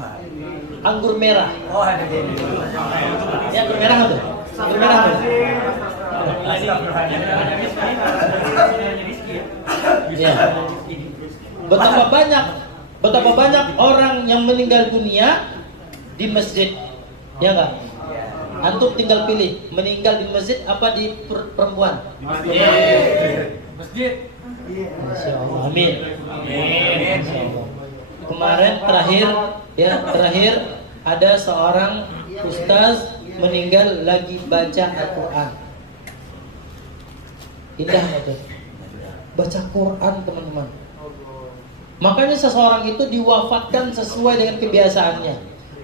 Anggur merah. Oh, ada jadi. Ya, anggur merah tuh. Anggur merah tuh. Ya. Betapa banyak orang yang meninggal dunia di masjid. Ya enggak? Antum tinggal pilih, meninggal di masjid apa di perempuan? Di masjid. Masjid. Insyaallah. Amin. Amin. Insyaallah. Kemarin terakhir ada seorang ustaz meninggal lagi baca Al-Quran. Indah betul. Baca Quran teman-teman. Makanya seseorang itu diwafatkan sesuai dengan kebiasaannya.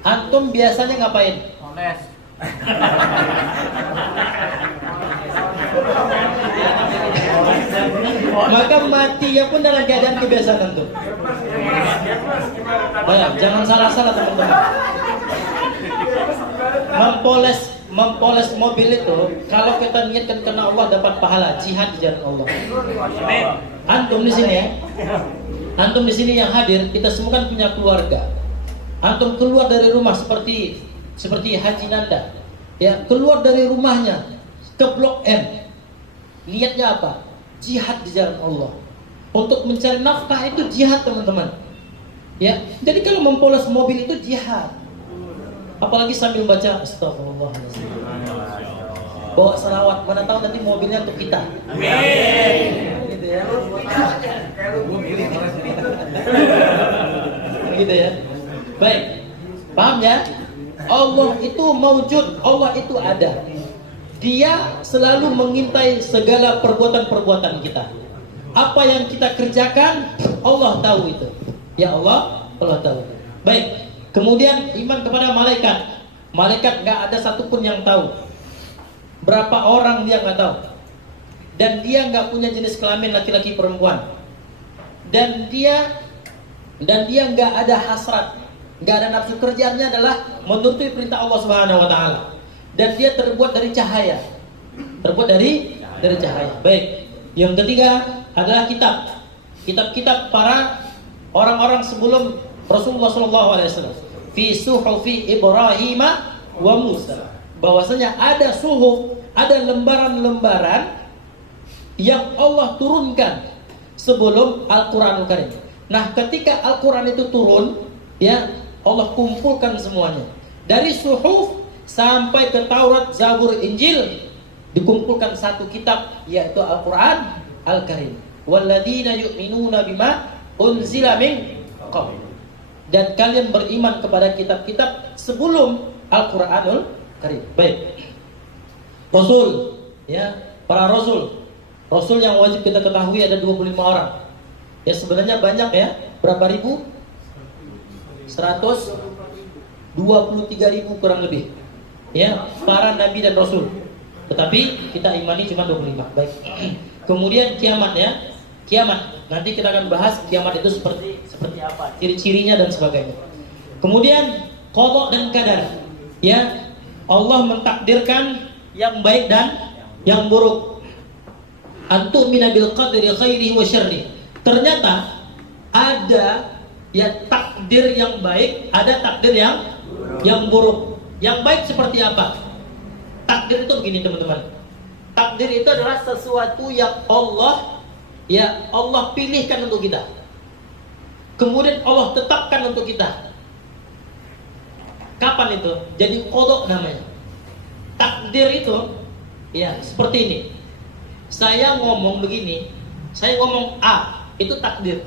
Antum biasanya ngapain? Oles. Maka matinya pun dalam keadaan kebiasaan antum. Baik, jangan salah-salah teman-teman. Mempoles mobil itu, kalau kita niatkan karena Allah dapat pahala jihad di jalan Allah. Antum di sini ya. Antum di sini yang hadir, kita semua kan punya keluarga. Antum keluar dari rumah seperti Haji Nanda. Ya, keluar dari rumahnya ke Blok M. Niatnya apa? Jihad di jalan Allah. Untuk mencari nafkah itu jihad teman-teman. Ya, jadi kalau mempoles mobil itu jihad. Apalagi sambil baca astagfirullahaladzim. Bawa salawat, mana tahu nanti mobilnya untuk kita. Amin. Gitu ya. Gitu ya. Baik. Paham ya? Allah itu maujud, Allah itu ada. Dia selalu mengintai segala perbuatan-perbuatan kita. Apa yang kita kerjakan, Allah tahu itu. Ya Allah tahu. Baik. Kemudian iman kepada malaikat. Malaikat gak ada satupun yang tahu. Berapa orang dia gak tahu. Dan dia gak punya jenis kelamin laki-laki perempuan. Dan dia gak ada hasrat, gak ada nafsu. Kerjaannya adalah menuruti perintah Allah Subhanahu wa taala. Dan dia terbuat dari cahaya. Terbuat dari cahaya. Baik. Yang ketiga adalah kitab. Kitab-kitab para orang-orang sebelum Rasulullah SAW. Fi suhufi Ibrahim wa Musa. Bahwasanya ada suhuf, ada lembaran-lembaran yang Allah turunkan sebelum Al-Quranul Karim. Nah, ketika Al-Quran itu turun, ya Allah kumpulkan semuanya. Dari suhuf sampai ke Taurat, Zabur, Injil, dikumpulkan satu kitab, yaitu Al-Quran Al-Karim. Walladzina yu'minuna bima unzila min qabl. Dan kalian beriman kepada kitab-kitab sebelum Al-Quranul Karim. Baik. Rasul, ya, para rasul. Rasul yang wajib kita ketahui ada 25 orang. Ya sebenarnya banyak ya. Berapa ribu? 123.000 kurang lebih. Ya, para nabi dan rasul. Tetapi kita imani cuma 25. Baik. Kemudian kiamat ya. Kiamat. Nanti kita akan bahas kiamat itu seperti apa, ciri-cirinya dan sebagainya. Kemudian qada dan qadar. Ya, Allah mentakdirkan yang baik dan yang buruk. Antu'mina bil qadri khairihi wa syarrihi. Ternyata ada ya takdir yang baik, ada takdir yang buruk. Yang baik seperti apa? Takdir itu begini teman-teman. Takdir itu adalah sesuatu yang Allah pilihkan untuk kita. Kemudian Allah tetapkan untuk kita. Kapan itu? Jadi qada namanya. Takdir itu ya seperti ini. Saya ngomong begini, saya ngomong A, itu takdir.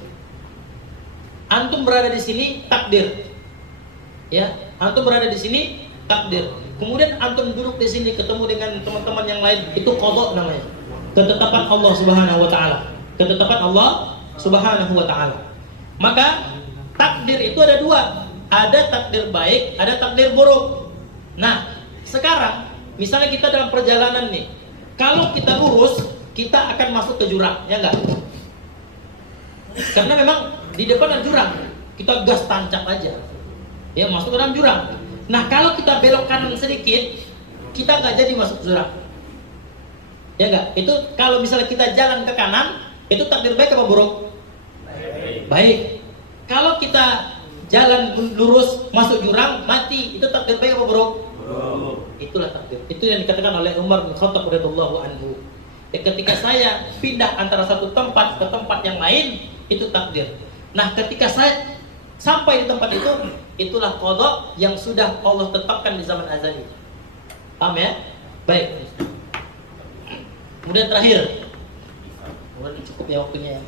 Antum berada di sini, takdir. Ya, antum berada di sini, takdir. Kemudian antum duduk di sini ketemu dengan teman-teman yang lain, itu qada namanya. Ketetapan Allah Subhanahu wa taala. Ketetapan Allah Subhanahu wa taala. Maka takdir itu ada dua. Ada takdir baik, ada takdir buruk. Nah, sekarang misalnya kita dalam perjalanan nih, kalau kita lurus, kita akan masuk ke jurang, ya enggak? Karena memang di depan ada jurang, kita gas tancap aja, ya masuk ke dalam jurang. Nah, kalau kita belok kanan sedikit, kita nggak jadi masuk jurang, ya enggak? Itu kalau misalnya kita jalan ke kanan, itu takdir baik apa buruk? Baik. Kalau kita jalan lurus masuk jurang, mati, itu takdir baik apa buruk? Itulah takdir. Itu yang dikatakan oleh Umar bin Khattab radhiyallahu anhu. Ya, ketika saya pindah antara satu tempat ke tempat yang lain, itu takdir. Nah, ketika saya sampai di tempat itu, itulah qada yang sudah Allah tetapkan di zaman azali. Paham ya? Baik. Kemudian terakhir, udah cukup ya waktunya.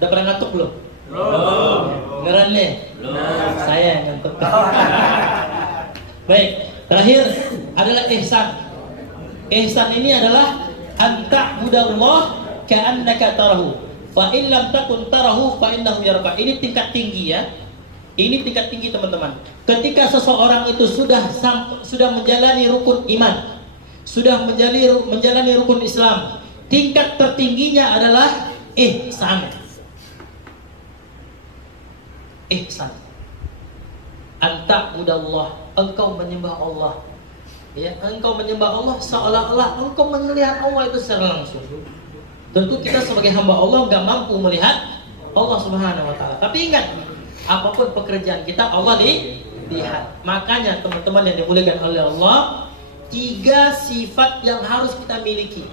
Udah pernah ngantuk belum? Belum. Beneran nih? Belum. Saya yang ngantuk. Baik. Terakhir adalah ihsan. Ihsan ini adalah anta'budallah ka'annaka tarahu fa in lam takun tarahu fa innahu yaraka. Ini tingkat tinggi ya. Ini tingkat tinggi teman-teman. Ketika seseorang itu sudah menjalani rukun iman, sudah menjalani rukun Islam, tingkat tertingginya adalah ihsan. Ihsan. Anta'budallah, engkau menyembah Allah. Ya, engkau menyembah Allah seolah-olah engkau melihat Allah itu secara langsung. Tentu kita sebagai hamba Allah nggak mampu melihat Allah Subhanahu wa taala. Tapi ingat, apapun pekerjaan kita Allah dilihat. Makanya teman-teman yang dimuliakan oleh Allah, 3 sifat yang harus kita miliki.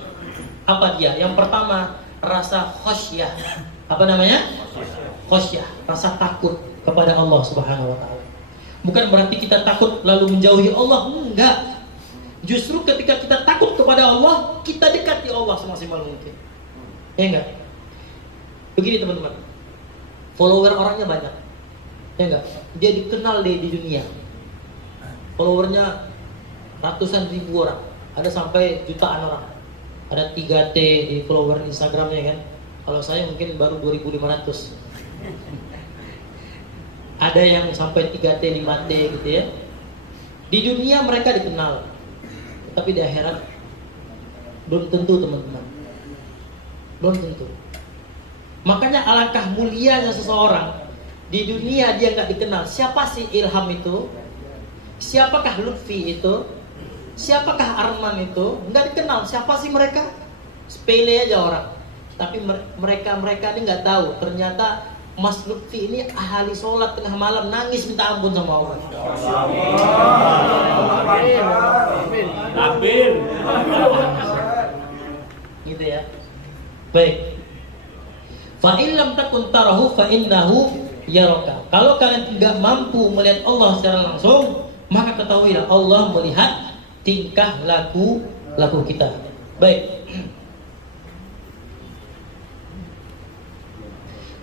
Apa dia? Yang pertama, rasa khasyah. Apa namanya? Khasyah, rasa takut kepada Allah Subhanahu wa taala. Bukan berarti kita takut lalu menjauhi Allah, enggak. Justru ketika kita takut kepada Allah, kita dekati Allah semaksimal mungkin. Ya enggak? Begini teman-teman, follower orangnya banyak, ya enggak? Dia dikenal di dunia, followernya ratusan ribu orang, ada sampai jutaan orang, ada 3T di follower Instagramnya kan. Kalau saya mungkin baru 2.500. Ada yang sampai 3T, 5T gitu ya. Di dunia mereka dikenal, tapi di akhirat belum tentu teman-teman. Belum tentu. Makanya alangkah mulianya seseorang di dunia dia nggak dikenal. Siapa sih Ilham itu? Siapakah Lutfi itu? Siapakah Arman itu? Nggak dikenal. Siapa sih mereka? Sepele aja orang. Tapi mereka ini nggak tahu. Ternyata Mas Lutfi ini ahli sholat tengah malam, nangis minta ampun sama Allah. Amin. Gitu ya. Baik. Fa in lam takun tarahu fa innahu yaraka. Kalau kalian tidak mampu melihat Allah secara langsung, maka ketahuilah Allah melihat tingkah laku kita. Baik.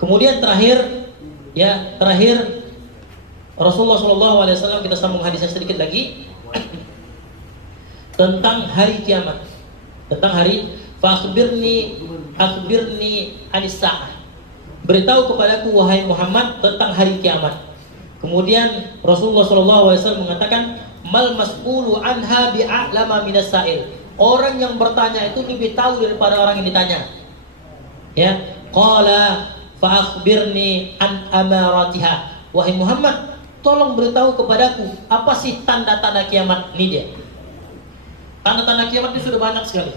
Kemudian terakhir Rasulullah SAW, kita sambung hadisnya sedikit lagi tentang hari kiamat, tentang hari akhbirni anis sa'ah. Beritahu kepadaku wahai Muhammad tentang hari kiamat. Kemudian Rasulullah SAW mengatakan mal mas'ulu anha bi'a'lama minas sa'il. Orang yang bertanya itu lebih tahu daripada orang yang ditanya. Ya, qala fa akhbirni an amaratiha. Wahai Muhammad, tolong beritahu kepadaku apa sih tanda-tanda kiamat ini dia. Tanda-tanda kiamat itu sudah banyak sekali.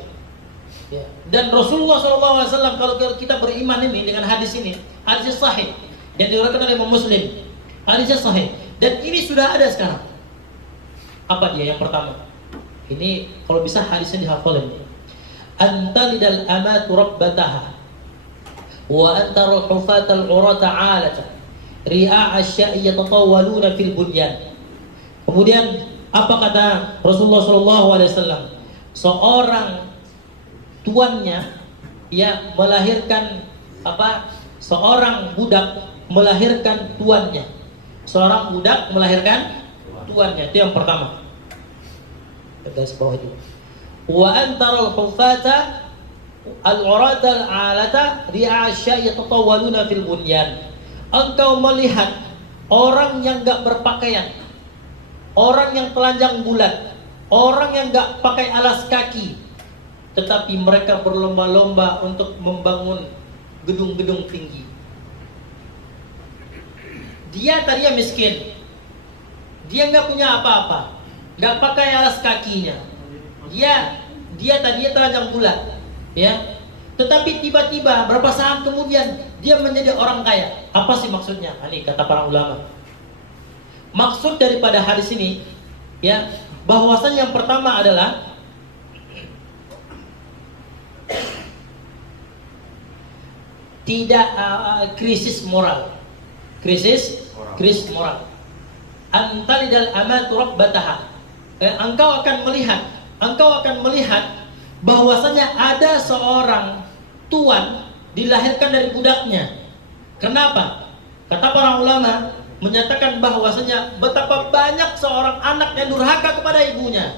Ya. Dan Rasulullah SAW, kalau kita beriman ini dengan hadis ini, hadis sahih yang diriwayatkan oleh Imam Muslim, hadisnya sahih. Dan ini sudah ada sekarang. Apa dia yang pertama? Ini kalau bisa hadisnya dihafalin. Antalidal amatu rabbataha wa antarul hufatal urata 'alata ri'a asya'i yatatawwaluna fil bunyan. Kemudian apa kata Rasulullah SAW? Seorang tuannya ya melahirkan apa? Seorang budak melahirkan tuannya. Seorang budak melahirkan tuannya. Itu yang pertama. Garis bawah itu. Wa antarul hufata al-urata al-alata ri'asya yatatawwaluna fil bunyan. Engkau melihat orang yang enggak berpakaian, orang yang telanjang bulat, orang yang enggak pakai alas kaki, tetapi mereka berlomba-lomba untuk membangun gedung-gedung tinggi. Dia tadinya miskin, dia nggak punya apa-apa, nggak pakai alas kakinya, dia tadinya telanjang bulat, ya. Tetapi tiba-tiba berapa saat kemudian dia menjadi orang kaya. Apa sih maksudnya? Ini kata para ulama. Maksud daripada hadis ini, ya, bahwasanya yang pertama adalah tidak krisis moral. Krisis moral. Antalidal amatu rabbataha. Engkau akan melihat bahwasanya ada seorang tuan dilahirkan dari budaknya. Kenapa? Kata para ulama menyatakan bahwasanya betapa banyak seorang anak yang durhaka kepada ibunya.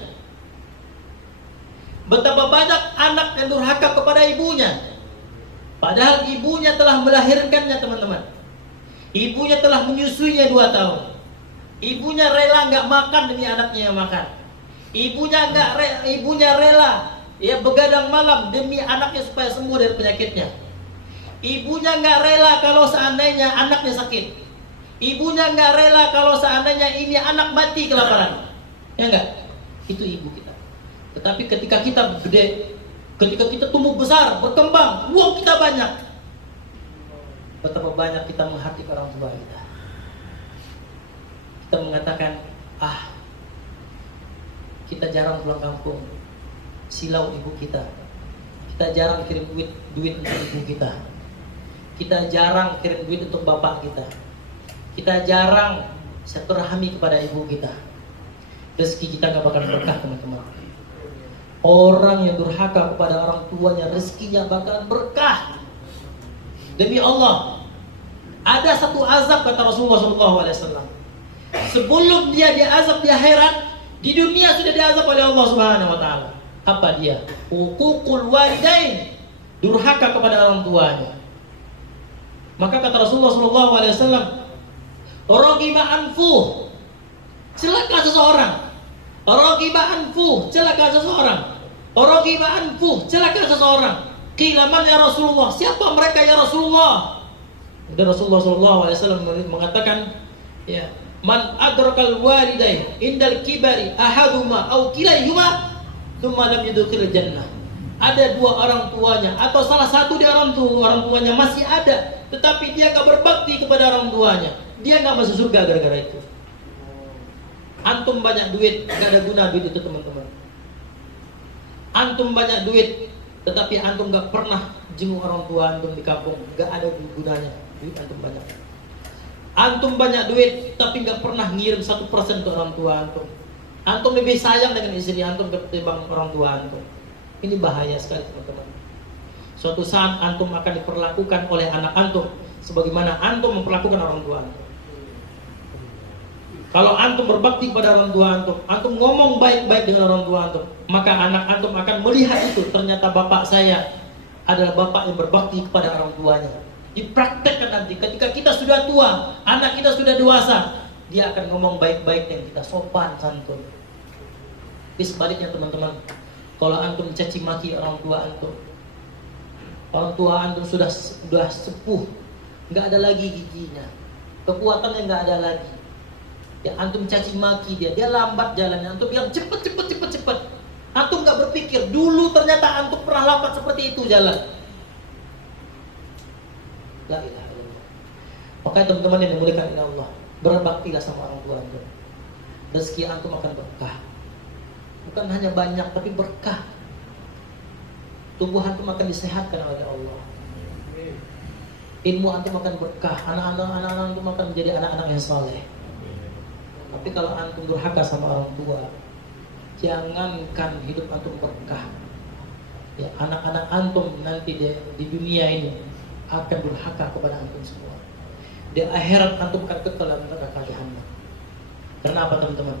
Betapa banyak anak yang durhaka kepada ibunya. Padahal ibunya telah melahirkannya, teman-teman. Ibunya telah menyusuinya 2 tahun. Ibunya rela nggak makan demi anaknya yang makan. Ibunya rela ya begadang malam demi anaknya supaya sembuh dari penyakitnya. Ibunya nggak rela kalau seandainya anaknya sakit. Ibunya nggak rela kalau seandainya ini anak mati kelaparan. Ya enggak? Itu ibu kita. Tetapi ketika kita gede, ketika kita tumbuh besar, berkembang, uang kita banyak, betapa banyak kita menghargai orang tua kita. Kita mengatakan, kita jarang pulang kampung, silau ibu kita. Kita jarang kirim duit untuk ibu kita. Kita jarang kirim duit untuk bapak kita. Kita jarang silaturahmi kepada ibu kita. Rezeki kita gak bakal berkah, teman-teman. Orang yang durhaka kepada orang tuanya, rezekinya bakalan berkah. Demi Allah, ada satu azab kata Rasulullah SAW. Sebelum dia diazab di akhirat, di dunia sudah diazab oleh Allah Subhanahu Wa Taala. Apa dia? Uququl walidain, durhaka kepada orang tuanya. Maka kata Rasulullah SAW, Rogiba anfuh, celaka seseorang. Rogiba anfuh, celaka seseorang. Rogiba anfuh, celaka seseorang. Qila man ya Rasulullah, siapa mereka ya Rasulullah? Dan Rasulullah SAW mengatakan, ya, man adrakal walidain indal kibari ahaduma au kilayhuma thumma lam yudkhil jannah. Ada 2 orang tuanya atau salah satu di orang tuanya masih ada, tetapi dia gak berbakti kepada orang tuanya, dia gak masuk surga gara-gara itu. Antum banyak duit, gak ada guna duit itu, teman-teman. Antum banyak duit, tetapi antum gak pernah jenguk orang tua antum di kampung, gak ada gunanya duit antum banyak. Antum banyak duit, tapi gak pernah ngirim 1% untuk orang tua antum. Antum lebih sayang dengan istri antum ketimbang orang tua antum. Ini bahaya sekali, teman-teman. Suatu saat antum akan diperlakukan oleh anak antum sebagaimana antum memperlakukan orang tua antum. Kalau antum berbakti kepada orang tua antum ngomong baik-baik dengan orang tua antum, maka anak antum akan melihat itu, ternyata bapak saya adalah bapak yang berbakti kepada orang tuanya. Dipraktekkan nanti ketika kita sudah tua, anak kita sudah dewasa, dia akan ngomong baik-baik dengan kita, sopan santun. Di sebaliknya, teman-teman, kalau antum caci maki orang tua antum sudah sepuh, nggak ada lagi giginya, kekuatannya nggak ada lagi. Ya, antum caci maki dia lambat jalannya, antum bilang cepet. Antum berpikir dulu ternyata antum pernah lapat seperti itu jalan. La ilaha illallah. Makanya teman-teman yang dimuliakan oleh Allah, berbaktilah sama orang tua antum. Rezeki antum akan berkah. Bukan hanya banyak tapi berkah. Tubuh antum akan disehatkan oleh Allah. Ilmu antum akan berkah. Anak-anak antum akan menjadi anak-anak yang saleh. Tapi kalau antum durhaka sama orang tua, jangankan hidup antum berkah, ya anak-anak antum nanti di dunia ini akan durhaka kepada antum semua. Di akhirat antum akan kekal dalam neraka jahanam. Karena apa teman-teman?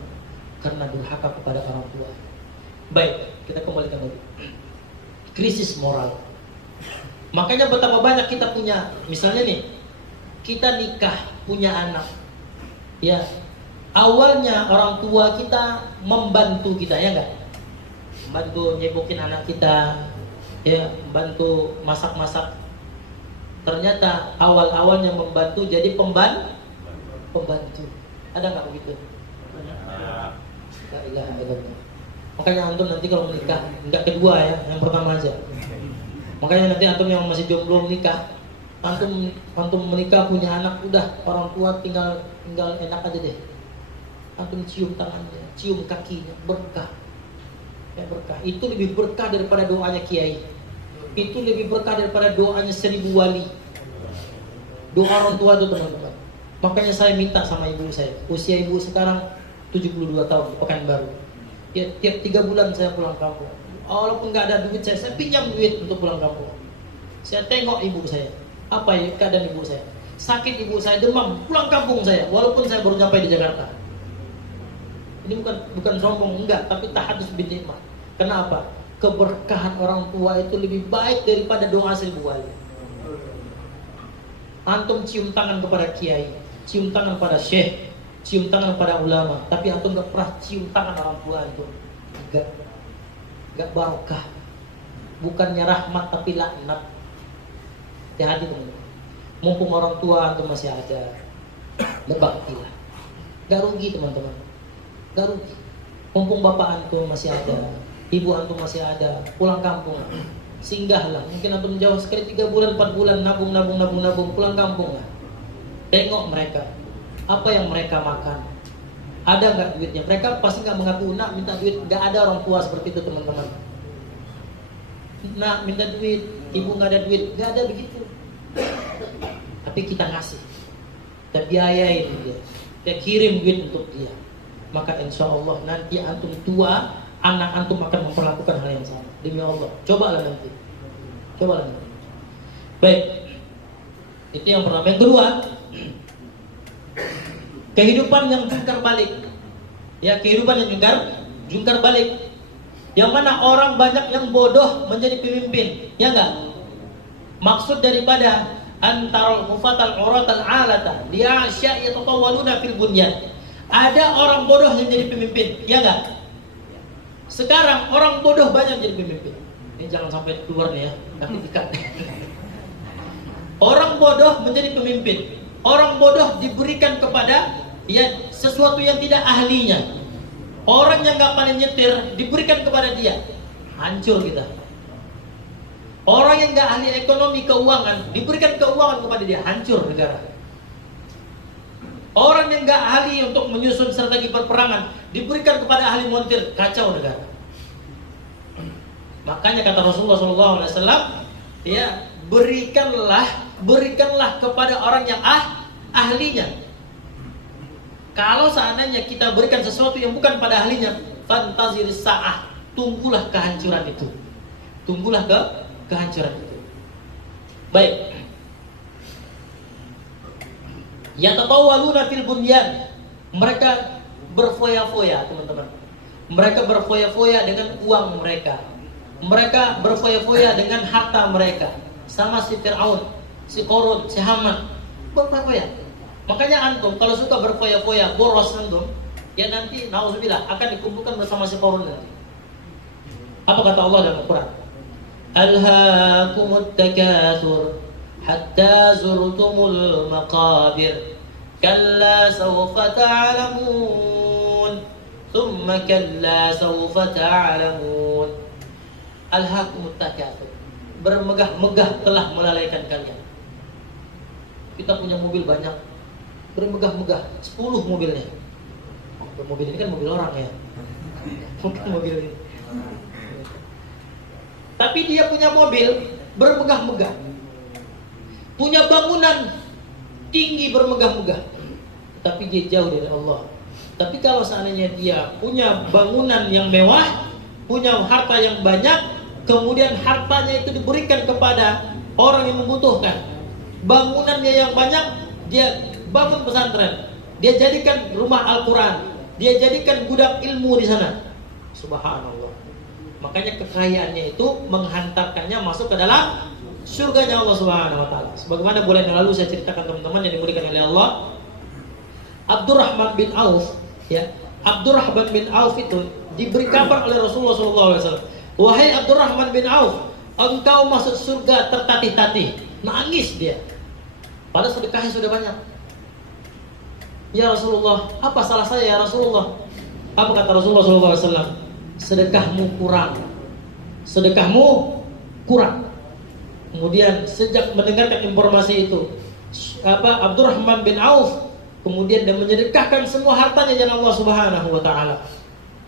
Karena durhaka kepada orang tua. Baik, kita kembalikan dulu. Krisis moral. Makanya betapa banyak kita punya, misalnya nih, kita nikah, punya anak. Ya, awalnya orang tua kita membantu kita, ya enggak? Membantu nyebokin anak kita, ya, membantu masak-masak. Ternyata awal-awalnya membantu jadi pembantu. Ada nggak begitu? La ilaha illallah. Makanya antum nanti kalau menikah, nggak kedua ya, yang pertama aja. Makanya nanti antum yang masih jomblo menikah, antum menikah punya anak, udah orang tua tinggal enak aja deh. Antum cium tangannya, cium kakinya, berkah. Ya, berkah. Itu lebih berkah daripada doanya kiai. Itu lebih berkah daripada doanya 1000 wali. Doa orang tua itu teman-teman. Makanya saya minta sama ibu saya. Usia ibu sekarang 72 tahun di Pekanbaru. Ya, tiap 3 bulan saya pulang kampung. Walaupun nggak ada duit saya pinjam duit untuk pulang kampung. Saya tengok ibu saya. Apa ya keadaan ibu saya? Sakit ibu saya, demam, pulang kampung saya. Walaupun saya baru sampai di Jakarta. Ini bukan sombong, enggak, tapi tahadus bin nikmah. Kenapa? Keberkahan orang tua itu lebih baik daripada doa 1000 wali. Antum cium tangan kepada kiai, cium tangan pada syekh, cium tangan pada ulama, tapi antum gak pernah cium tangan orang tua antum. Gak barokah. Bukannya rahmat tapi laknat. Hati-hati teman-teman. Mumpung orang tua antum masih ada, berbaktilah. Gak rugi teman-teman. Gak rugi. Mumpung bapak antum masih ada, ibu antum masih ada, pulang kampung, singgahlah. Mungkin antum jauh sekali 3 bulan, 4 bulan, nabung, pulang kampung lah. Tengok mereka, apa yang mereka makan, ada nggak duitnya? Mereka pasti nggak mengaku nak minta duit. Nggak ada orang tua seperti itu teman-teman. Nak minta duit, ibu nggak ada duit, nggak ada begitu. Tapi kita ngasih, kita biayain dia, kita kirim duit untuk dia. Maka insya Allah nanti antum tua, anak antum akan memperlakukan hal yang sama. Demi Allah, cobalah nanti. Baik, itu yang pertama. Yang kedua, kehidupan yang jungkar balik. Ya, kehidupan yang jungkar balik. Yang mana orang banyak yang bodoh menjadi pemimpin, ya enggak? Maksud daripada antarul mufatal uratal alata li'asya yatatawaluna fil bunyan. Ada orang bodoh yang jadi pemimpin, ya enggak? Sekarang orang bodoh banyak jadi pemimpin. Ini jangan sampai keluar nih ya, nanti dikat. Orang bodoh menjadi pemimpin. Orang bodoh diberikan kepada ya sesuatu yang tidak ahlinya. Orang yang nggak pandai nyetir diberikan kepada dia, hancur kita. Orang yang nggak ahli ekonomi keuangan diberikan keuangan kepada dia, hancur negara. Orang yang nggak ahli untuk menyusun strategi perperangan diberikan kepada ahli montir, kacau negara. Makanya kata Rasulullah SAW, ya berikanlah kepada orang yang ahlinya. Kalau seandainya kita berikan sesuatu yang bukan pada ahlinya, fantazir sa'ah, tunggulah kehancuran itu. Kehancuran itu. Baik. Yatatawaluna fil bunyan. Mereka berfoya-foya, teman-teman. Mereka berfoya-foya dengan uang mereka. Mereka berfoya-foya dengan harta mereka. Sama si Fir'aun, si Qarun, si Haman. Berfoya-foya. Makanya antum kalau suka berfoya-foya, boros antum, ya nanti nauzubillah akan dikumpulkan bersama si Qarun nanti. Apa kata Allah dalam Al-Quran? Alhaakumut takatsur hatta zurtumul maqabir kalla sawfa ta'lamun thumma kalla sawfa ta'lamun Alhaakumut takatsur. Bermegah-megah telah melalaikan kalian. Kita punya mobil banyak, bermegah-megah, 10 mobilnya. Mobil ini kan mobil orang ya, bukan mobil ini. Tapi dia punya mobil bermegah-megah, punya bangunan tinggi bermegah-megah, tapi dia jauh dari Allah. Tapi kalau seandainya dia punya bangunan yang mewah, punya harta yang banyak, kemudian hartanya itu diberikan kepada orang yang membutuhkan, bangunannya yang banyak, dia bangun pesantren, dia jadikan rumah Al-Quran, dia jadikan gudang ilmu di sana. Subhanallah. Makanya kekayaannya itu menghantarkannya masuk ke dalam surganya Allah Subhanahu wa taala. Sebagaimana bulan yang lalu saya ceritakan teman-teman yang dimuliakan oleh Allah, Abdurrahman bin Auf, ya. Abdurrahman bin Auf itu diberi kabar oleh Rasulullah SAW. Wahai Abdurrahman bin Auf, engkau masuk surga tertatih-tatih. Nangis dia. Padahal sedekahnya sudah banyak. Ya Rasulullah, apa salah saya ya Rasulullah? Apa kata Rasulullah SAW? Sedekahmu kurang. Sedekahmu kurang. Kemudian sejak mendengarkan informasi itu, Abdurrahman bin Auf kemudian dia menyedekahkan semua hartanya jalan Allah Subhanahu wa taala.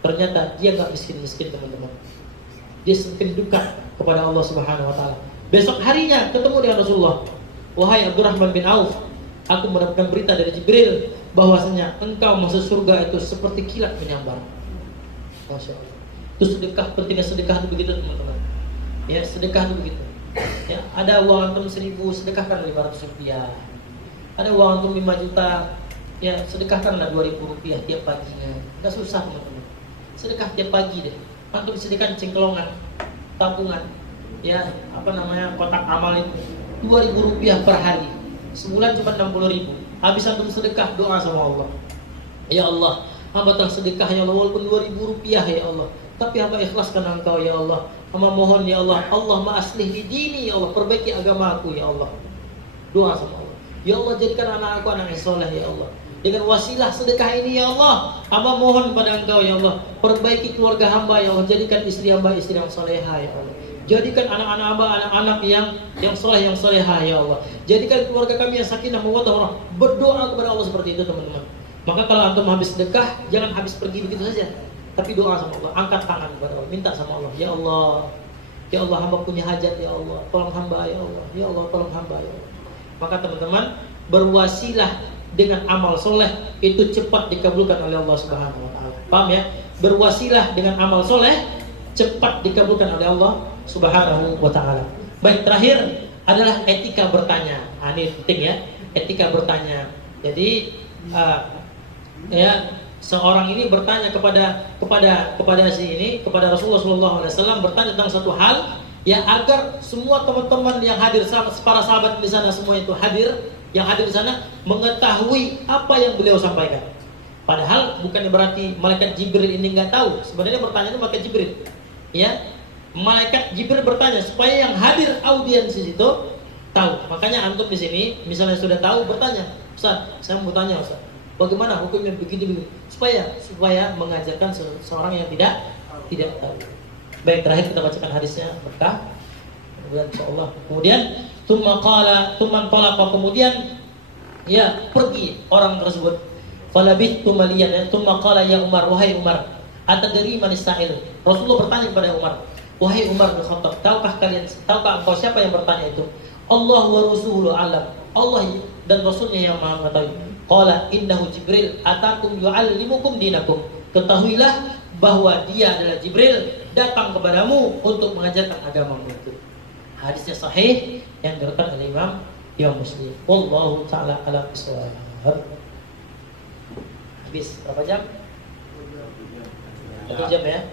Ternyata dia enggak miskin-miskin, teman-teman. Dia semakin dekat kepada Allah Subhanahu wa taala. Besok harinya ketemu dengan Rasulullah. Wahai Abdurrahman bin Auf, aku mendapatkan berita dari Jibril bahwasanya engkau masuk surga itu seperti kilat menyambar. Masya Allah. Itu sedekah, pentingnya sedekah itu begitu, teman-teman. Ya, sedekah itu begitu. Ya, ada uang antum 1.000, sedekahkan 500 rupiah. Ada uang antum 5 juta, ya sedekahkanlah 2.000 rupiah tiap paginya. Enggak susah, teman-teman. Sedekah tiap pagi deh. Antum sedekahkan cengkelongan, tabungan, ya kotak amal itu 2.000 rupiah per hari. Sebulan cuma 60.000. Habis antum sedekah, doa sama Allah. Ya Allah, hamba telah sedekah ya Allah walaupun 2.000 rupiah ya Allah, tapi hamba ikhlaskan engkau ya Allah. Hamba mohon ya Allah, Allahumma aslih li dini ya Allah, perbaiki agamaku ya Allah. Doa sama Allah. Ya Allah, jadikan anak aku anak yang soleh ya Allah. Dengan wasilah sedekah ini ya Allah, hamba mohon pada engkau ya Allah, perbaiki keluarga hamba ya Allah, jadikan istri hamba istri yang soleha ya Allah. Jadikan anak-anak hamba anak-anak yang soleh yang soleha ya Allah. Jadikan keluarga kami yang sakinah mawaddah warahmah. Berdoa kepada Allah seperti itu, teman-teman. Maka kalau antum habis sedekah, jangan habis pergi begitu saja, tapi doa sama Allah, angkat tangan kepada Allah, minta sama Allah. Ya Allah, hamba punya hajat ya Allah, tolong hamba ya Allah. Ya Allah, tolong hamba ya Allah. Maka teman-teman, berwasilah dengan amal soleh itu cepat dikabulkan oleh Allah Subhanahu wa taala. Paham ya? Berwasilah dengan amal soleh cepat dikabulkan oleh Allah Subhanahu wa taala. Baik, terakhir adalah etika bertanya. Ini penting ya, etika bertanya. Jadi seorang ini bertanya kepada kepada Rasulullah SAW, bertanya tentang satu hal, ya agar semua teman-teman yang hadir, para sahabat di sana semua itu hadir, yang hadir di sana mengetahui apa yang beliau sampaikan. Padahal bukan berarti malaikat Jibril ini nggak tahu. Sebenarnya bertanya itu malaikat Jibril. Ya, malaikat Jibril bertanya supaya yang hadir audiens di situ tahu. Makanya antum di sini misalnya sudah tahu bertanya, Ustaz, saya mau tanya Ustaz, bagaimana hukumnya begini supaya mengajarkan seorang yang tidak tahu. Baik, terakhir kita bacakan hadisnya berkah. Kemudian insyaallah. Kemudian kemudian ya pergi orang tersebut. Falabit tumaliyan tsumma qala ya Umar, wahai Umar, atadri man sa'il? Rasulullah bertanya kepada Umar, wahai Umar bin Khattab, tahukah engkau siapa yang bertanya itu? Allah wa rasuluhu alam. Allah dan Rasulnya yang Maha mengetahui. Qala innahu Jibril atakum yu'allimukum dinakum. Ketahuilah bahwa dia adalah Jibril, datang kepadamu untuk mengajarkan agamamu itu. Hadisnya sahih yang diriwayatkan oleh Imam Muslim. Wallahu taala a'lam bishawab. Habis berapa jam? 1 jam ya.